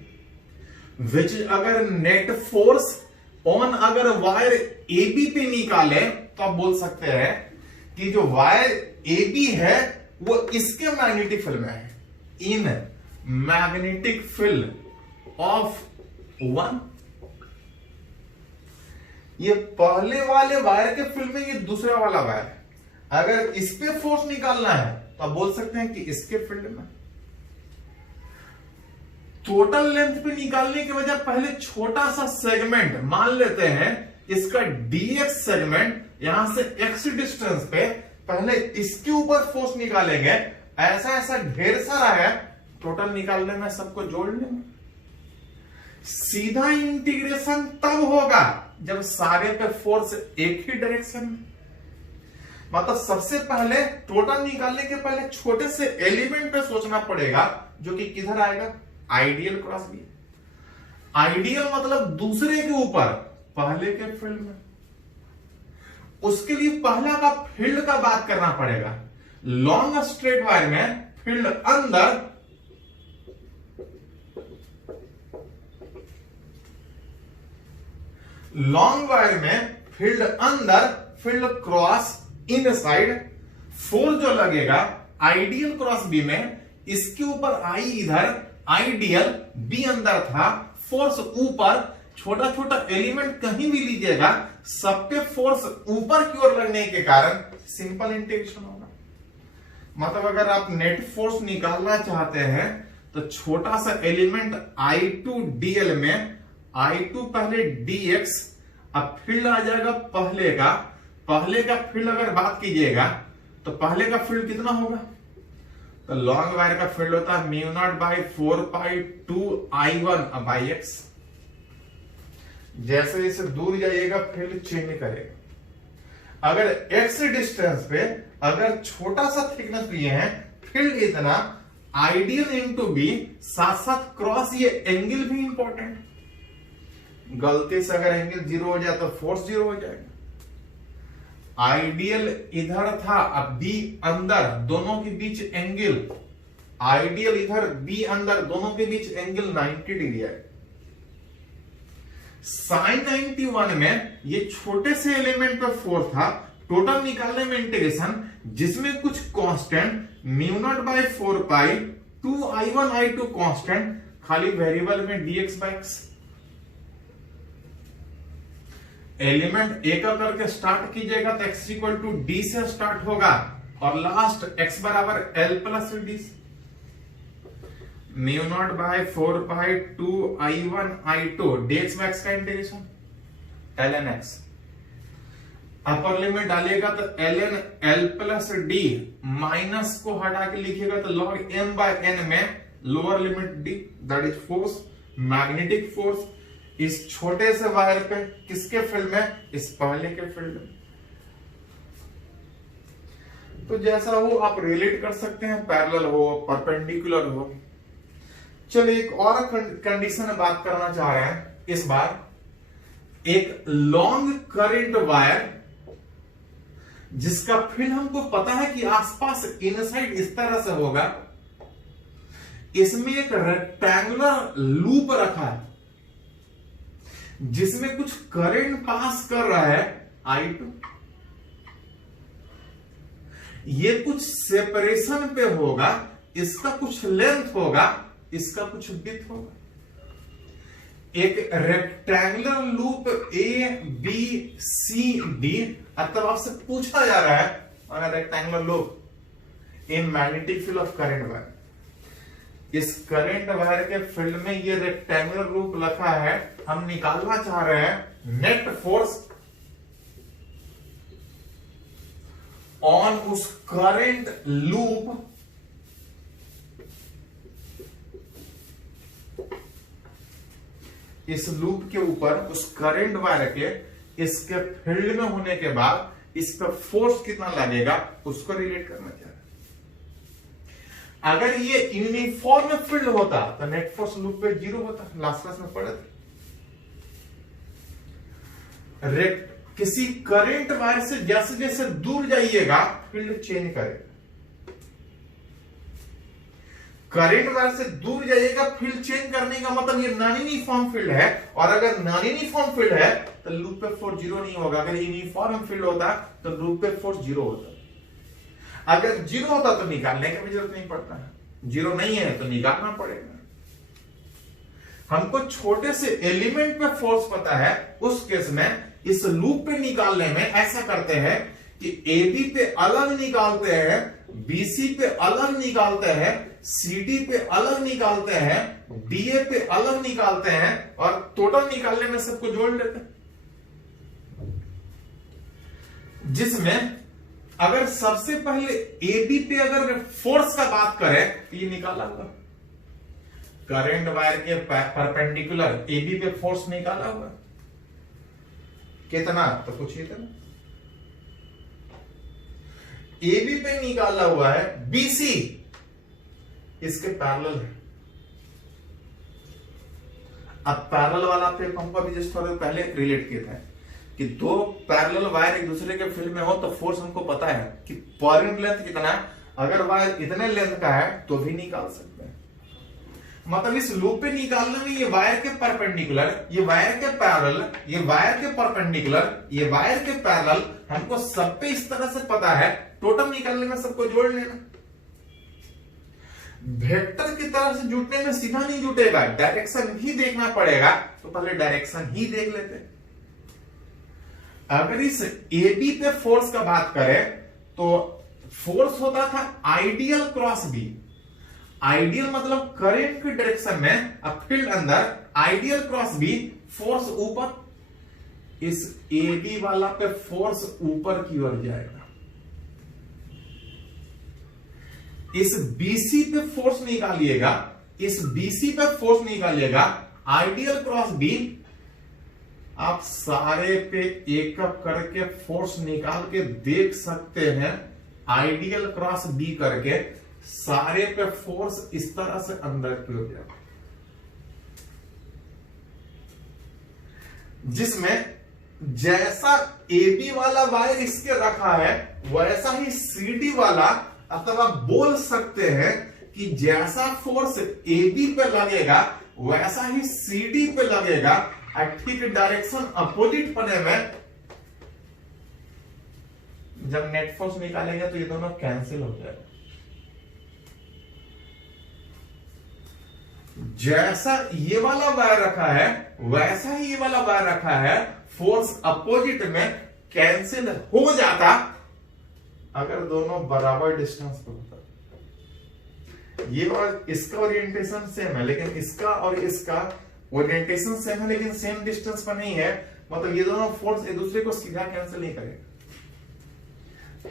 विच अगर नेट फोर्स ऑन अगर वायर AB पे निकाले तो आप बोल सकते हैं कि जो वायर AB है वो इसके मैग्नेटिक फील्ड में है, in magnetic field of one. ये पहले वाले वायर के फील्ड में ये दूसरा वाला वायर है। अगर इस पे फोर्स निकालना है तो आप बोल सकते हैं कि इसके फील्ड में। टोटल लेंथ पे निकालने के बजाय पहले छोटा सा सेगमेंट मान लेते हैं, इसका dx सेगमेंट यहां से x डिस्टेंस पे पहले इसके ऊपर फोर्स निकालेंगे। ऐसा ऐसा ढेर सारा है, टोटल निकालने में सबको जोड़ने में सीधा इंटीग्रेशन तब होगा जब सारे पे फोर्स एक ही डायरेक्शन में। मतलब सबसे पहले टोटल निकालने के पहले छोटे से एलिमेंट पे सोचना पड़ेगा जो कि किधर आएगा, आइडियल क्रॉस बी। आइडियल मतलब दूसरे के ऊपर पहले के फील्ड में। उसके लिए पहला का फील्ड का बात करना पड़ेगा। लॉन्ग स्ट्रेट वायर में फील्ड अंदर, लॉन्ग वायर में फील्ड अंदर, field cross in side. Force जो लगेगा आइडियल क्रॉस बी में, इसके ऊपर आई इधर, आइडियल बी अंदर था, फोर्स ऊपर, छोटा छोटा एलिमेंट कहीं भी लीजिएगा सब पे फोर्स ऊपर की ओर लगने के कारण सिंपल इंटीग्रेशन होगा। मतलब अगर आप नेट फोर्स निकालना चाहते हैं तो छोटा सा एलिमेंट I2 dl में I2 पहले dx, अब फील्ड आ जाएगा पहले का। पहले का फील्ड अगर बात कीजिएगा तो पहले का फील्ड कितना होगा, तो लॉन्ग वायर का फील्ड होता है mu naught by 4π2I1 by x। जैसे जैसे दूर जाइएगा फील्ड चेंज करेगा। अगर x डिस्टेंस पे अगर छोटा सा थिकनेस लिए हैं, फील्ड इतना, आइडियल इनटू बी, साथ साथ क्रॉस, ये एंगल भी इंपॉर्टेंट। गलती से अगर एंगल 0 हो जाए तो फोर्स 0 हो जाएगा। आइडियल इधर था, अब बी अंदर, दोनों के बीच एंगल, आइडियल इधर बी अंदर, दोनों के बीच एंगल 90 डिग्री है। साइन 91 में ये छोटे से एलिमेंट पर फोर्स था, टोटल निकालने में इंटीग्रेशन, जिसमें कुछ constant mu naught by 4π2I1I2 constant, खाली वेरिएबल में dx बाई x। एलिमेंट एक करके स्टार्ट कीजिएगा तो x इक्वल टू डी से स्टार्ट होगा और लास्ट x बराबर l plus d. Mu naught by 4π2I1I2 dx by x का integration ln x। Upper limit डालिएगा तो ln l plus d, minus को हटा के लिखिएगा तो log m बाय n में lower limit d, that is force, magnetic force इस छोटे से वायर पे, किसके फील्ड में, इस पहले के फील्ड में। तो जैसा हो आप रिलेट कर सकते हैं, पैरेलल हो, परपेंडिकुलर हो। चलिए एक और कंडीशन में बात करना चाह रहे हैं। इस बार एक लॉन्ग करंट वायर जिसका फील्ड हमको पता है कि आसपास इनसाइड इस तरह से होगा, इसमें एक रेक्टेंगुलर लूप रखा है जिसमें कुछ करंट पास कर रहा है I2। ये कुछ सेपरेशन पे होगा, इसका कुछ लेंथ होगा, इसका कुछ विड्थ होगा। एक rectangular loop A B C D, अतः आपसे पूछा जा रहा है rectangular loop in magnetic field of current wire. इस करंट वायर के फील्ड में ये रेक्टेंगुलर लूप रखा है, हम निकालना चाह रहे हैं नेट फोर्स ऑन उस करंट लूप इस लूप के ऊपर उस करंट वायर के इसके फील्ड में होने के बाद इस पर फोर्स कितना लगेगा उसको रिलेट करना चाह रहे हैं। अगर ये यूनिफॉर्म फील्ड होता तो नेट फोर्स लूप पे 0 होता, लास्ट क्लास में पढ़े थे। किसी करंट वायर से जैसे जैसे दूर जाइएगा फील्ड चेंज करेगा। करंट वायर से दूर जाइएगा फील्ड चेंज करने का मतलब ये नॉन यूनिफॉर्म फील्ड है, और अगर नॉन यूनिफॉर्म फील्ड है तो लूप पे फोर्स 0 नहीं होगा। अगर यूनिफॉर्म फील्ड होता तो लूप पे फोर्स 0 होता। अगर 0 होता तो निकालने की भी जरूरत नहीं पड़ता है, 0 नहीं है तो निकालना पड़ेगा। हमको छोटे से एलिमेंट पे फोर्स पता है, उस केस में इस लूप पे निकालने में ऐसा करते हैं कि AB पे अलग निकालते हैं, BC पे अलग निकालते हैं, CD पे अलग निकालते हैं, DA पे अलग निकालते हैं और टोटल निकालने में सबको जोड़ लेते हैं। जिसमें अगर सबसे पहले AB पे अगर फोर्स का बात करें तो ये निकाला हुआ करंट वायर के परपेंडिकुलर AB पे फोर्स निकाला हुआ कितना, तो पूछिए था। AB पे निकाला हुआ है, BC इसके पैरेलल है। अब पैरेलल वाला फिर हमको अभी जस्ट थोड़ा पहले रिलेट किया था कि दो पैरेलल वायर एक दूसरे के फील्ड में हो तो फोर्स हमको पता है कि पर यूनिट लेंथ कितना है। अगर वायर इतने लेंथ का है तो भी निकाल सकते हैं। मतलब इस लूप पे निकालने में ये वायर के परपेंडिकुलर, ये वायर के पैरेलल, ये वायर के परपेंडिकुलर, ये वायर के पैरेलल, हमको सब पे इस तरह से पता है। टोटल निकालने में सबको जोड़ लेना। वेक्टर की तरह से जुटने में सीधा नहीं जुटेगा, डायरेक्शन ही देखना पड़ेगा। तो पहले डायरेक्शन ही देख लेते हैं। अगर इस AB पे फोर्स का बात करें तो फोर्स होता था आइडियल क्रॉस B। आइडियल मतलब करंट की डायरेक्शन में, अब फील्ड अंदर, आइडियल क्रॉस B, फोर्स ऊपर। इस AB वाला पे फोर्स ऊपर की ओर जाएगा। इस BC पे फोर्स निकालिएगा, इस BC पे फोर्स निकालिएगा, आइडियल क्रॉस B। आप सारे पे एक करके फोर्स निकाल के देख सकते हैं। आइडियल क्रॉस B करके सारे पे फोर्स इस तरह से अंदर की ओर जाएगा, जिसमें जैसा AB वाला वायर इसके रखा है वैसा ही CD वाला, अथवा बोल सकते हैं कि जैसा फोर्स AB पे लगेगा वैसा ही CD पे लगेगा। ठीक डायरेक्शन अपोजिट होने में जब नेट फोर्स निकालेंगे तो ये दोनों कैंसिल हो जाएगा। जैसा ये वाला वायर रखा है वैसा ही ये वाला वायर रखा है। फोर्स अपोजिट में कैंसिल हो जाता अगर दोनों बराबर डिस्टेंस पे होता। ये और इसका ओरिएंटेशन सेम है, लेकिन इसका और इसका ओरिएंटेशन सेम है लेकिन सेम डिस्टेंस पर नहीं है। मतलब ये दोनों फोर्स एक दूसरे को सीधा कैंसिल नहीं करेगा।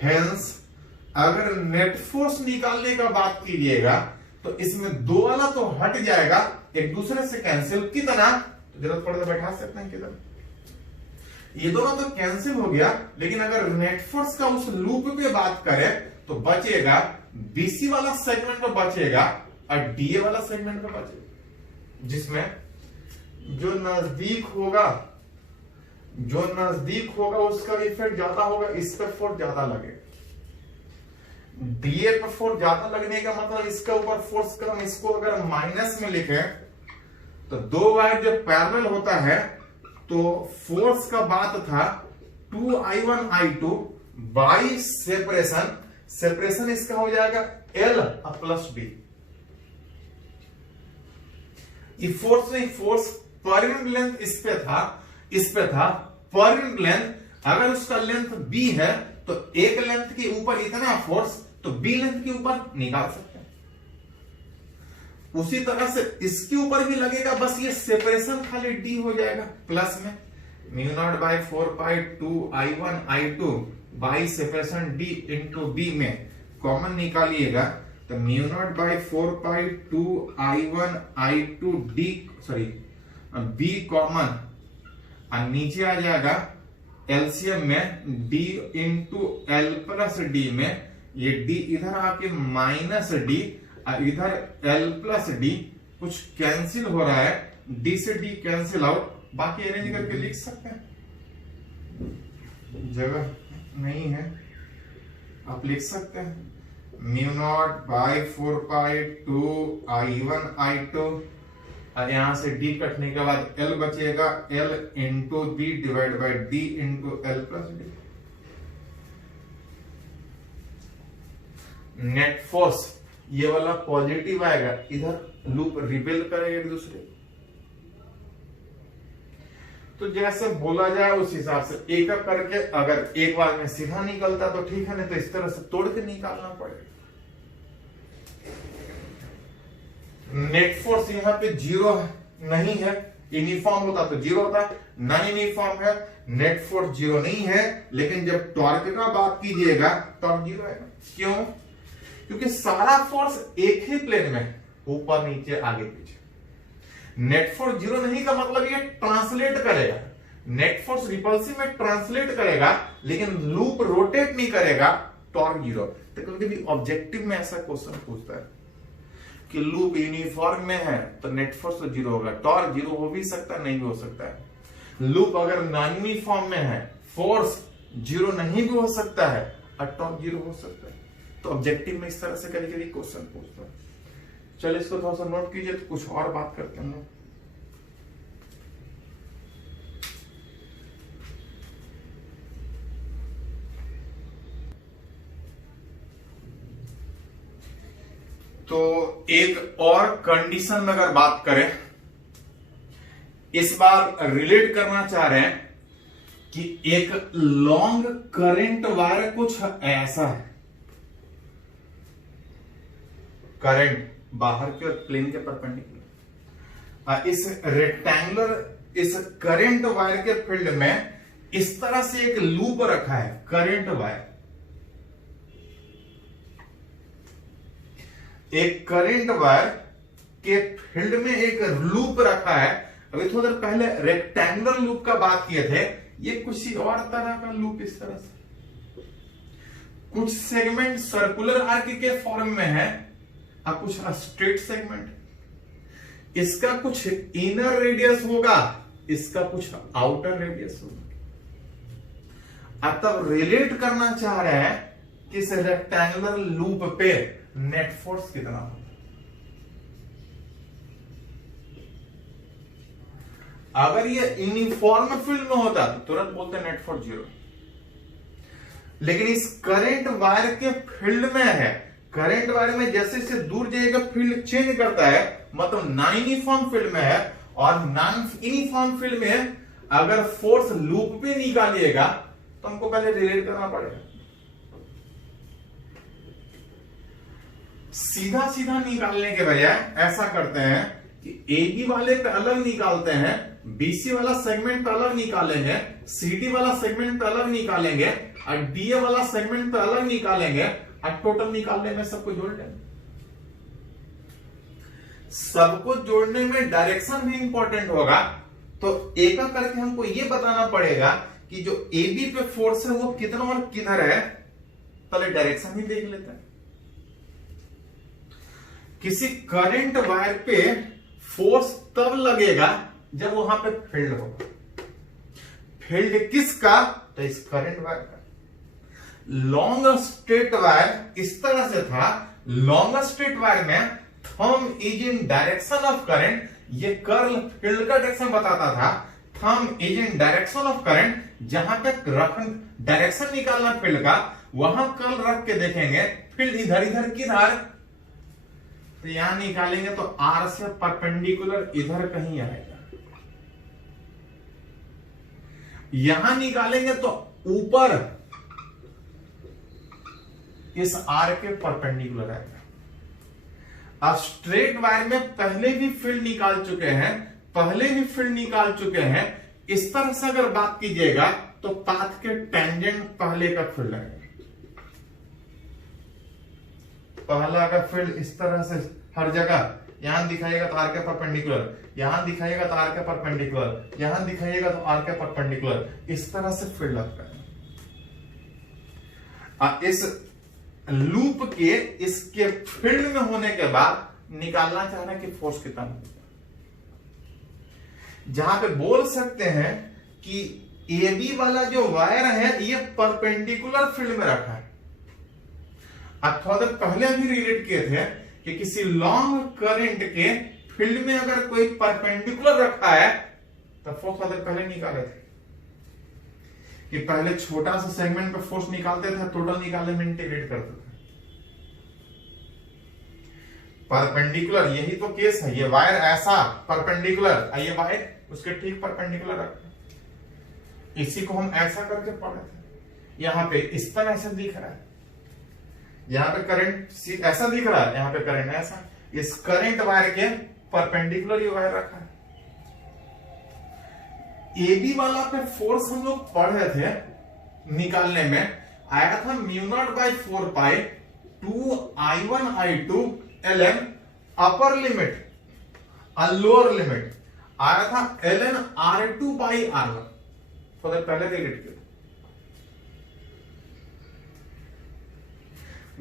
हेंस अगर नेट फोर्स निकालने का बात कीजिएगा तो इसमें दो वाला तो हट जाएगा, एक दूसरे से कैंसिल। कितना, तो जरूरत पड़े तो बैठा सकते हैं कितना। ये दोनों तो कैंसिल हो गया, लेकिन अगर नेट फोर्स का उस लूप पे बात करें तो बचेगा BC वाला सेगमेंट पे बचेगा और DA वाला सेगमेंट पे बचेगा। जिसमें जो नजदीक होगा उसका इफेक्ट ज्यादा होगा, इस पर फोर्स ज्यादा लगेगा। डीए पर फोर्स ज्यादा लगने का मतलब इसके ऊपर फोर्स कम। इसको अगर माइनस में लिखें तो दो वायर जब पैरेलल होता है तो फोर्स का बात था 2I1 I2 बाई सेपरेशन इसका हो जाएगा L प्लस B। ये फोर्स नहीं, फोर्स पर यूनिट लेंथ इस पे था पर यूनिट लेंथ। अगर उसका लेंथ B है तो एक लेंथ के ऊपर इतना फोर्स तो B लेंथ के ऊपर निकाल सकते हैं। उसी तरह से इसके ऊपर भी लगेगा, बस ये सेपरेशन खाली D हो जाएगा प्लस में μ0 by 4 pi 2I1 I2 by separation D into B में कॉमन निकालिएगा तो μ0 by 4 pi 2I1 I2 D B common और नीचे आ जाएगा एलसीएम में D into L plus D में, ये D इधर आके माइनस D और इधर L प्लस D कुछ कैंसिल हो रहा है, D से D कैंसिल आउट, बाकी अरेंज करके लिख सकते हैं। जगह नहीं है आप लिख सकते हैं μ0 बाई 4 पाई 2I1 I2 और यहां से D कटने के बाद L बचेगा, L into B divide by D into L plus D। Net force ये वाला पॉजिटिव आएगा, इधर लूप रिपेल करेगा एक दूसरे। तो जैसे बोला जाए उस हिसाब से एक एक करके, अगर एक बार में सीधा निकलता तो ठीक है, नहीं तो इस तरह से तोड़ के निकालना पड़ेगा। नेट फोर्स यहाँ पे जीरो नहीं है, यूनिफॉर्म होता तो जीरो होता, नॉन यूनिफॉर्म है, नेट फोर्स जीरो नहीं है। लेकिन जब टॉर्क का बात कीजिएगा टॉर्क जीरो आएगा। क्यों? क्योंकि सारा फोर्स एक ही प्लेन में, ऊपर नीचे आगे पीछे। नेट फोर्स जीरो नहीं का मतलब ये ट्रांसलेट करेगा, नेट फोर्स रिपल्सिव में ट्रांसलेट करेगा लेकिन लूप रोटेट नहीं करेगा, टॉर्क जीरो। तो कभी भी ऑब्जेक्टिव में ऐसा क्वेश्चन पूछता है कि लूप यूनिफॉर्म में है तो नेट फोर्स तो जीरो होगा, टॉर्क जीरो हो भी सकता है, नहीं भी हो सकता है। लूप अगर नॉन यूनिफॉर्म में है, फोर्स जीरो नहीं भी हो सकता है और टॉर्क जीरो हो सकता है। तो ऑब्जेक्टिव में इस तरह से कभी कभी क्वेश्चन पूछता है। चलिए इसको थोड़ा सा नोट कीजिए, तो कुछ और बात करते हैं। तो एक और कंडीशन में अगर बात करें, इस बार रिलेट करना चाह रहे हैं कि एक लॉन्ग करंट वायर कुछ ऐसा है, करंट बाहर की ओर प्लेन के परपेंडिकुलर, इस रेक्टेंगुलर इस करंट वायर के फील्ड में इस तरह से एक लूप रखा है, करंट वायर, एक करंट वायर के फील्ड में एक लूप रखा है। अभी थोड़ी देर पहले रेक्टेंगुलर लूप का बात किए थे, ये कुछ और तरह का लूप, इस तरह से कुछ सेगमेंट सर्कुलर आर्क के फॉर्म में है और कुछ स्ट्रेट सेगमेंट। इसका कुछ इनर रेडियस होगा, इसका कुछ आउटर रेडियस होगा। अब तब रिलेट करना चाह रहे हैं कि इस रेक्टेंगुलर लूप पे नेट फोर्स कितना होगा। अगर ये यूनिफॉर्म फील्ड में होता तो तुरंत बोलते नेट फोर्स जीरो, लेकिन इस करंट वायर के फील्ड में है, करंट वायर में जैसे जैसे दूर जाएगा फील्ड चेंज करता है, मतलब नॉन यूनिफॉर्म फील्ड में है। और नॉन यूनिफॉर्म फील्ड में अगर फोर्स लूप पे निकालिएगा तो हमको पहले रिलेट करना पड़ेगा। सीधा सीधा निकालने के बजाय ऐसा करते हैं कि AB वाले पे अलग निकालते हैं, BC वाला सेगमेंट पे अलग निकालेंगे, CD वाला सेगमेंट पे अलग निकालेंगे और DA वाला सेगमेंट पे अलग निकालेंगे और टोटल निकालने में सबको जोड़ लेंगे। सबको जोड़ने में डायरेक्शन भी इंपॉर्टेंट होगा, तो एक एक करके हमको ये बताना पड़ेगा कि जो AB पे फोर्स है वो कितना और किधर है। पहले डायरेक्शन ही देख लेते हैं। किसी करंट वायर पे फोर्स तब लगेगा जब वहां पे फील्ड होगा। फील्ड किसका? तो इस करंट वायर का। लॉन्ग स्ट्रेट वायर इस तरह से था। लॉन्ग स्ट्रेट वायर में thumb is in direction of current, ये कर्ल फील्ड का डायरेक्शन बताता था। Thumb is in direction of current, जहां तक डायरेक्शन निकालना फील्ड का, वहां कर्ल रख के देखेंगे फील्ड इधर इधर किधर, तो यहां निकालेंगे तो आर से परपेंडिकुलर इधर कहीं आएगा। यहां निकालेंगे तो ऊपर इस आर के परपेंडिकुलर आएगा। अब स्ट्रेट वायर में पहले भी फील्ड निकाल चुके हैं, इस तरह से अगर बात कीजिएगा तो पाथ के टेंजेंट पहले का फील्ड आएगा। पहला का फील्ड इस तरह से हर जगह, यहां दिखाएगा तो आर के परपेंडिकुलर, यहां दिखाएगा तो आर के परपेंडिकुलर, यहां दिखाएगा तो आर के परपेंडिकुलर, इस तरह से फील्ड लगता है। इस लूप के इसके फील्ड में होने के बाद निकालना चाह रहे हैं कि फोर्स कितना है, जहां पे बोल सकते हैं कि ए बी वाला जो वायर है ये परपेंडिकुलर फील्ड में रखा है। अब थोड़ा देर पहले भी रिलेट किए थे कि किसी लॉन्ग करंट के फील्ड में अगर कोई परपेंडिकुलर रखा है तो फोर्स थोड़ा देर पहले निकाले थे कि पहले छोटा सा सेगमेंट पे फोर्स निकालते थे, टोटल निकालने में इंटीग्रेट करते थे। परपेंडिकुलर यही तो केस है, ये वायर ऐसा परपेंडिकुलर, ये वायर उसके ठीक परपेंडिकुलर रखा, इसी को हम ऐसा करके पढ़े थे। यहां पे इस तरह ऐसा दिख रहा है, यहां पे करंट ऐसा दिख रहा है, यहां पे करंट ऐसा, इस करंट वायर के परपेंडिकुलर ये वायर रखा है। एबी वाला पे फोर्स हम लोग पढ़ रहे थे, निकालने में आया था μ0/4 2I1I2 ln अपर लिमिट और लोअर लिमिट आया था ln R2/R1। थोड़ा पहले रिलेट किया,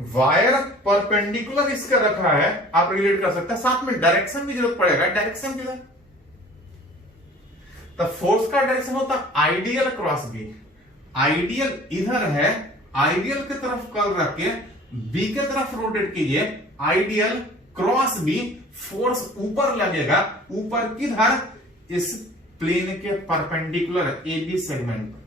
वायर परपेंडिकुलर इसका रखा है, आप रिलेट कर सकते हैं। साथ में डायरेक्शन भी जरूरत पड़ेगा, डायरेक्शन किधर, तो फोर्स का डायरेक्शन होता है आइडियल क्रॉस बी। आइडियल इधर है, आइडियल की तरफ कर्ल रख के बी के तरफ रोटेट कीजिए, आइडियल क्रॉस बी, फोर्स ऊपर लगेगा, ऊपर किधर, इस प्लेन के परपेंडिकुलर एबी सेगमेंट पर।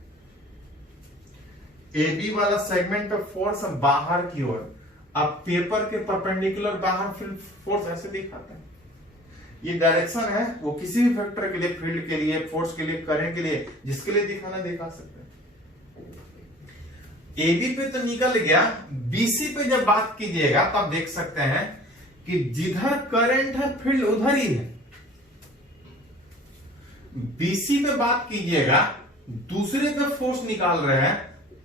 एबी वाला सेगमेंट पे फोर्स बाहर की ओर, अब पेपर के परपेंडिकुलर बाहर फिर फोर्स ऐसे दिखाते हैं। ये डायरेक्शन है, वो किसी भी वेक्टर के लिए, फील्ड के लिए, फोर्स के लिए, करंट के लिए, जिसके लिए दिखाना दिखा सकते हैं। एबी पे तो निकल गया, बीसी पे जब बात कीजिएगा तो आप देख सकते हैं कि जिधर करंट है फील्ड उधर ही है। बीसी पे बात कीजिएगा, दूसरे पे फोर्स निकाल रहे हैं,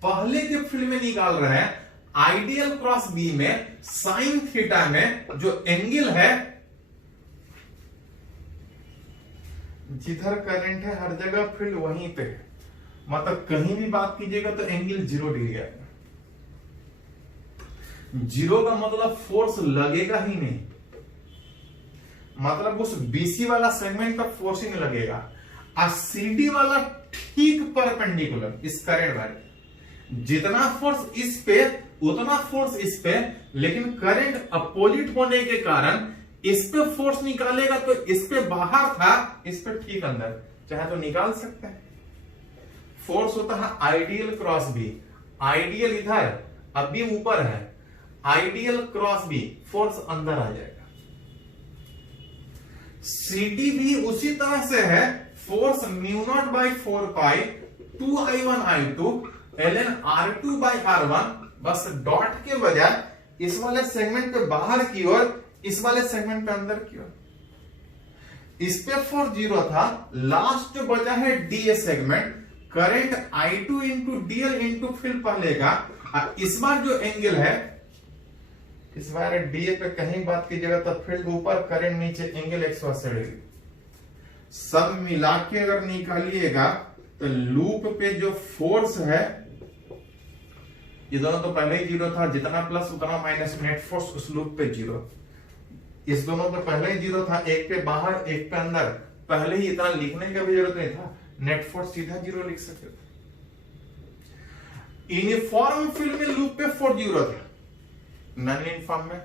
पहले के फील्ड में निकाल रहे हैं। आइडियल क्रॉस बी में साइन थीटा में जो एंगल है, जिधर करंट है हर जगह फील्ड वहीं पे है, मतलब कहीं भी बात कीजिएगा तो एंगल 0 डिग्री आएगा। 0 का मतलब फोर्स लगेगा ही नहीं, मतलब उस बीसी वाला सेगमेंट का फोर्स ही नहीं लगेगा। और सीडी वाला ठीक परपेंडिकुलर इस करंट वाले, जितना फोर्स इस पे उतना फोर्स इस पे, लेकिन करंट अपोजिट होने के कारण इस पे फोर्स निकालेगा तो इस पे बाहर था, इस पे ठीक अंदर, चाहे तो निकाल सकते हैं। फोर्स होता है आइडियल क्रॉस बी, आइडियल इधर, अब भी ऊपर है, आइडियल क्रॉस बी, फोर्स अंदर आ जाएगा। सीडी भी उसी तरह से है, फोर्स μ0/4 पाई 2I1I2 ln R2/R1, बस डॉट के बजाय इस वाले सेगमेंट पे बाहर की ओर, इस वाले सेगमेंट पे अंदर की ओर। इस पे फोर्स 0 था, लास्ट बचा है DA segment, current I2 into DL into field पहले का। इस बार जो एंगल है, इस बार डीए पे कहीं बात कीजिएगा तो फील्ड ऊपर, करंट नीचे, एंगल 180 डिग्री। सब मिला के अगर निकालिएगा तो लूप पे जो फोर्स है, ये दोनों तो पहले ही 0 था, जितना प्लस उतना माइनस, नेट फोर्स उस लूप पे 0। इस दोनों पे पहले ही जीरो था, एक पे बाहर एक पे अंदर, पहले ही इतना लिखने का भी जरूरत नहीं था, नेट फोर्स सीधा जीरो लिख सकते थे। यूनिफॉर्म फील्ड में लूप पे फोर्स जीरो था, नॉन यूनिफॉर्म में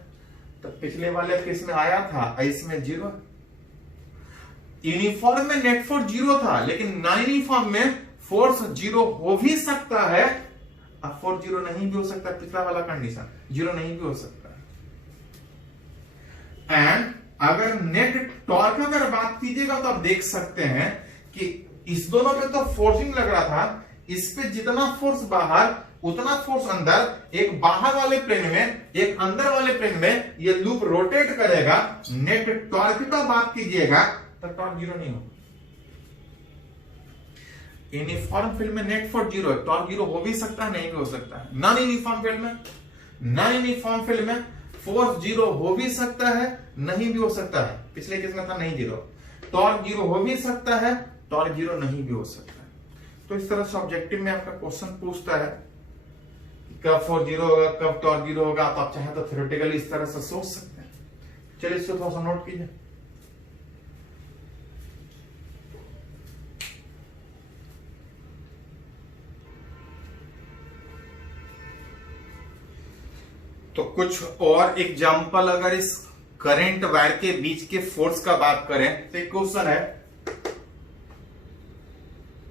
तो पिछले वाले केस में आया था, इसमें जीरो। यूनिफॉर्म में नेट फोर्स जीरो था, लेकिन नॉन यूनिफॉर्म में फोर्स जीरो हो भी सकता है, अब फोर्स जीरो नहीं भी हो सकता, पिछला वाला कंडीशन जीरो नहीं भी हो सकता है। एंड अगर नेट टॉर्क अगर बात कीजिएगा तो आप देख सकते हैं कि इस दोनों पे तो फोर्सिंग लग रहा था, इस पे जितना फोर्स बाहर उतना फोर्स अंदर, एक बाहर वाले प्लेन में एक अंदर वाले प्लेन में ये लूप रोटेट करेगा। नेट टॉर्क का बात कीजिएगा तो टॉर्क जीरो नहीं होगा। यूनिफॉर्म फील्ड में नेट फोर्स जीरो है, टॉर्क जीरो हो भी सकता है नहीं भी हो सकता है। नॉन यूनिफॉर्म फील्ड में फोर्स जीरो हो भी सकता है नहीं भी हो सकता है, पिछले केस में था नहीं जीरो, टॉर्क जीरो हो भी सकता है, टॉर्क जीरो नहीं भी हो सकता है। तो इस तरह से ऑब्जेक्टिव में आपका क्वेश्चन पूछता है कब फोर्स जीरो होगा, कब टॉर्क जीरो होगा, तो आप चाहे तो थ्योरेटिकली इस तरह से सोच सकते हैं। चलिए इसको थोड़ा सा नोट कीजिए। तो कुछ और एग्जाम्पल अगर इस करंट वायर के बीच के फोर्स का बात करें तो एक क्वेश्चन है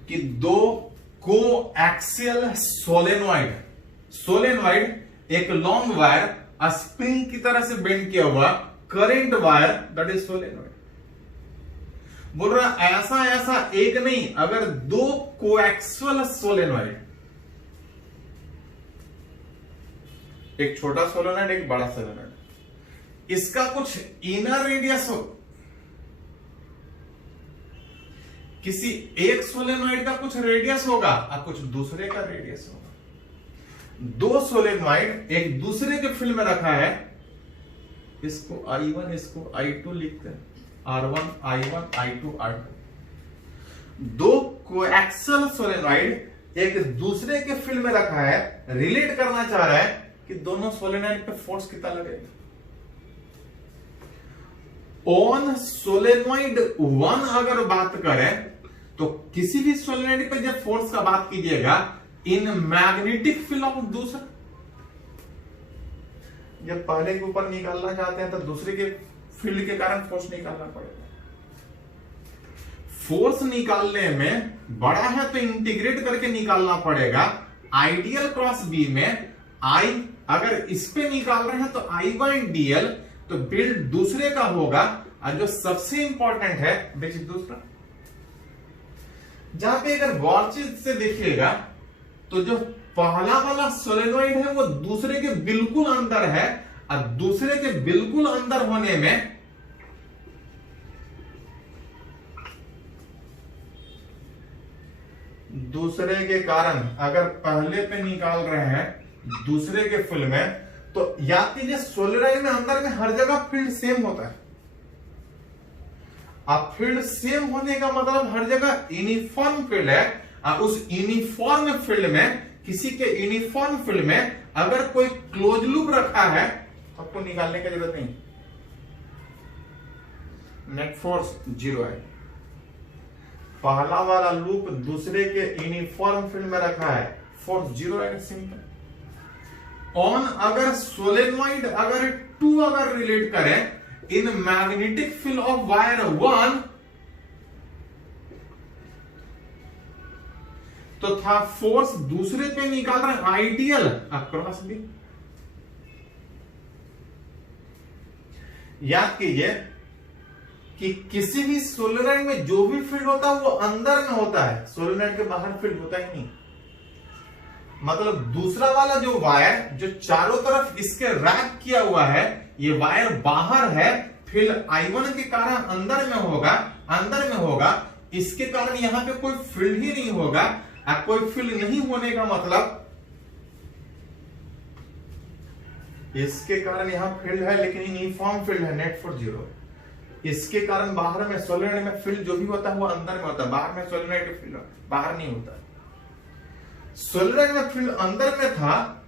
कि दो कोएक्सियल सोलेनॉइड एक लॉन्ग वायर स्प्रिंग की तरह से बेंड किया हुआ current wire that is solenoid. बोल रहा ऐसा ऐसा एक नहीं, अगर दो कोएक्सियल सोलेनॉइड, एक छोटा सोलेनॉइड एक बड़ा सोलेनॉइड, इसका कुछ इनर रेडियस हो, किसी एक सोलेनॉइड का कुछ रेडियस होगा और कुछ दूसरे का रेडियस होगा। दो सोलेनॉइड एक दूसरे के फील्ड में रखा है, इसको I1 इसको I2 लिखते हैं, R1 I1 I2 R2। दो कोएक्सियल सोलेनॉइड एक दूसरे के फील्ड में रखा है, रिलेट करना चाह रहा है कि दोनों सोलेनॉइड पे फोर्स कितना लगेगा। ऑन सोलेनॉइड 1 अगर बात करें तो किसी भी सोलेनॉइड पे जब फोर्स का बात कीजिएगा इन मैग्नेटिक फील्ड ऑफ दूसरा, जब पहले के ऊपर निकालना चाहते हैं तो दूसरे के फील्ड के कारण फोर्स निकालना पड़ेगा। फोर्स निकालने में बड़ा है तो इंटीग्रेट करके निकालना पड़ेगा। आइडियल क्रॉस बी में आई अगर इस पे निकाल रहे हैं तो I/dl, तो बिल्ड दूसरे का होगा, और जो सबसे इंपॉर्टेंट है विच दूसरा। जहां पे अगर गौर से देखिएगा तो जो पहला वाला सोलेनॉइड है वो दूसरे के बिल्कुल अंदर है, और दूसरे के बिल्कुल अंदर होने में दूसरे के कारण अगर पहले पे निकाल रहे हैं दूसरे के फील्ड में, तो याद कीजिए सोलेनॉइड में अंदर में हर जगह फील्ड सेम होता है। अब फील्ड सेम होने का मतलब हर जगह यूनिफॉर्म फील्ड है, और उस यूनिफॉर्म फील्ड में किसी के यूनिफॉर्म फील्ड में अगर कोई क्लोज लूप रखा है तो आपको निकालने की जरूरत नहीं, नेट फोर्स जीरो है। पहला वाला लूप दूसरे के यूनिफॉर्म फील्ड में रखा है, फोर्स जीरो है, सिंपल। ऑन अगर सोलेनॉइड अगर 2 अगर रिलेट करें in magnetic field of wire 1, तो था फोर्स दूसरे पे निकाल रहे हैं आइडियल अक्रॉस बी। याद कीजिए कि किसी भी सोलेनॉइड में जो भी फील्ड होता है वो अंदर में होता है, सोलेनॉइड के बाहर फील्ड होता ही नहीं। मतलब दूसरा वाला जो वायर जो चारों तरफ इसके रैप किया हुआ है, ये वायर बाहर है, फील्ड I1 के कारण अंदर में होगा, इसके कारण यहां पे कोई फील्ड ही नहीं होगा। अब कोई फील्ड नहीं होने का मतलब इसके कारण यहां फील्ड है लेकिन यूनिफॉर्म फील्ड है, नेट फोर्स जीरो। इसके कारण बाहर में सोलेनॉइड में फील्ड जो भी होता है वो अंदर में होता है, बाहर में सोलेनॉइड का फील्ड बाहर नहीं होता। सोलेनॉइड में फील्ड अंदर में था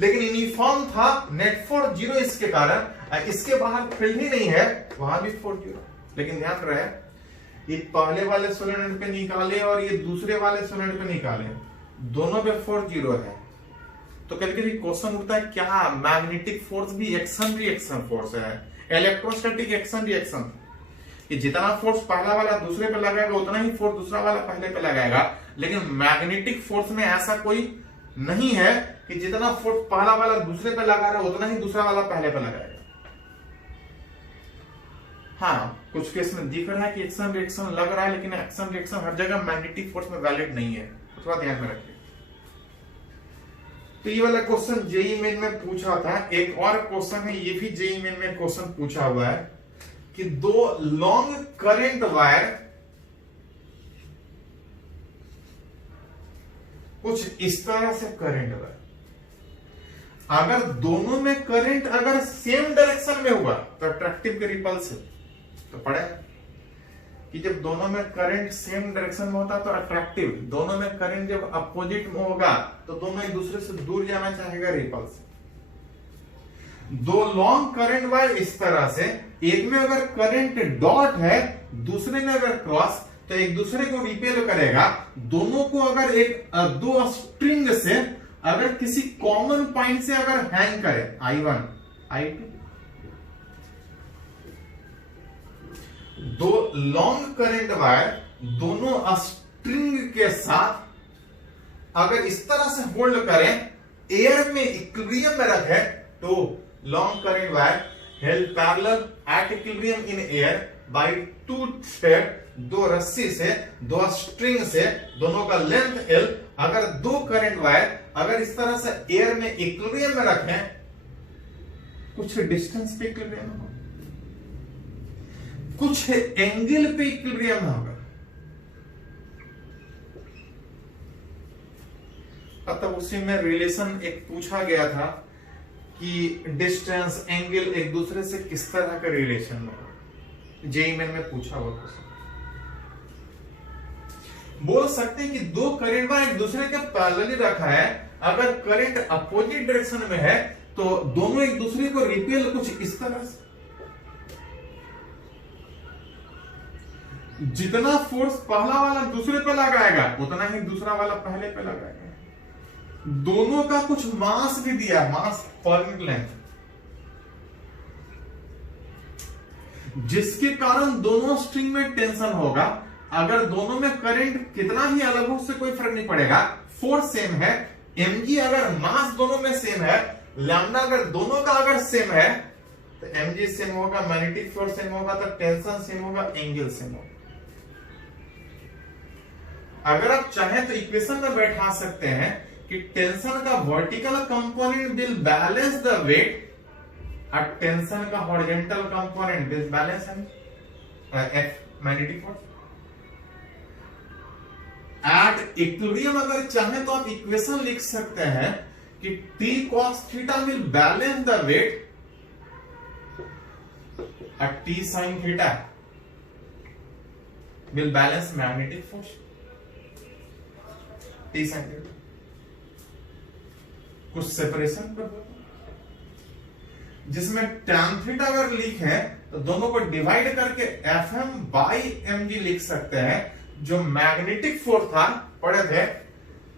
लेकिन यूनिफॉर्म था, नेट फोर्स 0 इसके कारण, इसके बाहर फील्ड ही नहीं है, वहां भी फोर्स 0। लेकिन ध्यान रहे, ये पहले वाले सोलेनोइड पे निकाले और ये दूसरे वाले सोलेनोइड पे निकाले, दोनों पे फोर्स 0 है। तो कभी कभी क्वेश्चन उठता है क्या मैग्नेटिक फोर्स भी एक्शन रिएक्शन फोर्स है, इलेक्ट्रोस्टैटिक एक्शन रिएक्शन, कि जितना फोर्स पहला वाला दूसरे पे लगाएगा उतना ही फोर्स दूसरा वाला पहले पे लगाएगा। लेकिन मैग्नेटिक फोर्स में ऐसा कोई नहीं है कि जितना फोर्स पहला वाला दूसरे पे लगा रहा है उतना ही दूसरा वाला पहले पे लगाएगा। हाँ, कुछ केस में दिख रहा है कि एक्शन रिएक्शन लग रहा है, लेकिन एक्शन रिएक्शन हर जगह मैग्नेटिक फोर्स में वैलिड नहीं है, थोड़ा ध्यान में रखिए। तो ये वाला क्वेश्चन जेईई मेन में पूछा था। एक और क्वेश्चन है, ये भी जेईई मेन में क्वेश्चन पूछा हुआ है कि दो लॉन्ग करंट वायर कुछ इस तरह से करंट वायर, अगर दोनों में करंट अगर सेम डायरेक्शन में हुआ तो अट्रैक्टिव के रिपल्सिव। तो पढ़े कि जब दोनों में करंट सेम डायरेक्शन में होता तो अट्रैक्टिव, दोनों में करंट जब अपोजिट में होगा तो दोनों एक दूसरे से दूर जाना चाहेगा, रिपल्सिव। दो लॉन्ग करंट वायर इस तरह से, एक में अगर करंट डॉट है दूसरे में अगर क्रॉस, तो एक दूसरे को रिपेल करेगा। दोनों को अगर एक दो स्ट्रिंग से अगर किसी कॉमन पॉइंट से अगर हैंग करे, I1 I2, दो लॉन्ग करंट वायर दोनों स्ट्रिंग के साथ अगर इस तरह से होल्ड करें, एयर में इक्विलिब्रियम में रखे, तो long current wire held parallel at equilibrium in air by two thread, दो रस्सी से, दो स्ट्रिंग से, दोनों का लेंथ L। अगर दो करंट वायर अगर इस तरह से एयर में इक्विलिब्रियम में रखें, कुछ डिस्टेंस पे इक्विलिब्रियम होगा, कुछ एंगल पे इक्विलिब्रियम होगा। तब उसी में रिलेशन एक पूछा गया था कि डिस्टेंस एंगल एक दूसरे से किस तरह का रिलेशन होगा, जेईई मेन में पूछा हुआ क्वेश्चन। बोल सकते हैं कि दो करंट वायर एक दूसरे के पैरेलली रखा है, अगर करंट अपोजिट डायरेक्शन में है तो दोनों एक दूसरे को रिपेल कुछ इस तरह से। जितना फोर्स पहला वाला दूसरे पे लगाएगा उतना ही दूसरा वाला पहले पे लगाएगा। दोनों का कुछ मास भी दिया, मास पर लेंथ, जिसके कारण दोनों स्ट्रिंग में टेंशन होगा। अगर दोनों में करंट कितना ही अलग हो उससे कोई फर्क नहीं पड़ेगा, फोर्स सेम है। mg अगर मास दोनों में सेम है, लैम्डा अगर दोनों का अगर सेम है तो mg सेम होगा, मैग्नेटिक फोर्स सेम होगा, तो टेंशन सेम होगा, एंगल सेम होगा। अगर आप चाहें तो इक्वेशन में बैठा सकते हैं कि टेंशन का vertical component will balance the weight और टेंशन का horizontal component will balance f magnetic force at equilibrium. अगर चाहें तो आप इक्वेशन लिख सकते हैं कि T cos theta will balance the weight और T sin theta will balance magnetic force, T sin theta. कुछ सेपरेशन कर दो, जिसमें tan थीटा अगर लिखे तो दोनों को डिवाइड करके Fm बाई mg लिख सकते हैं। जो मैग्नेटिक फोर्स था पढ़े थे,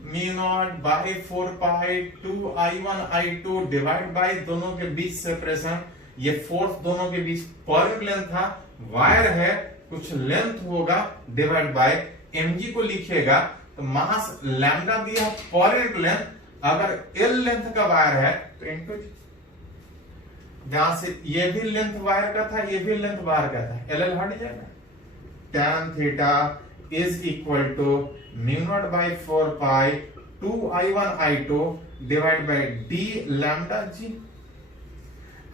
mu naught by 4 pi 2 I1 I2 divide by दोनों के बीच सेपरेशन। ये फोर्स दोनों के बीच पर लेंथ था, वायर है कुछ लेंथ होगा, डिवाइड बाय mg को लिखिएगा तो मास लैम्डा दिया पर लेंथ। अगर L लेंथ का वायर है तो इनटू, जहां से ये भी लेंथ वायर का था ये भी लेंथ वायर का था, LL हट जाएगा। tan theta is equal to mu naught by 4 pi 2 I1 I2 divide by d lambda g।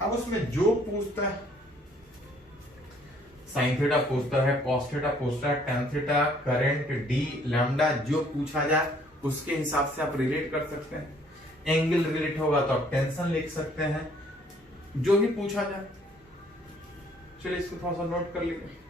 अब उसमें जो पूछता है, साइन थीटा पूछता है, कॉस थीटा पूछता है, tan theta, current, d lambda, जो पूछा जाए उसके हिसाब से आप रिलेट कर सकते हैं। एंगल रिलेट होगा तो आप टेंशन लिख सकते हैं, जो भी पूछा जाए। चलिए इसको थोड़ा सा नोट कर लीजिए।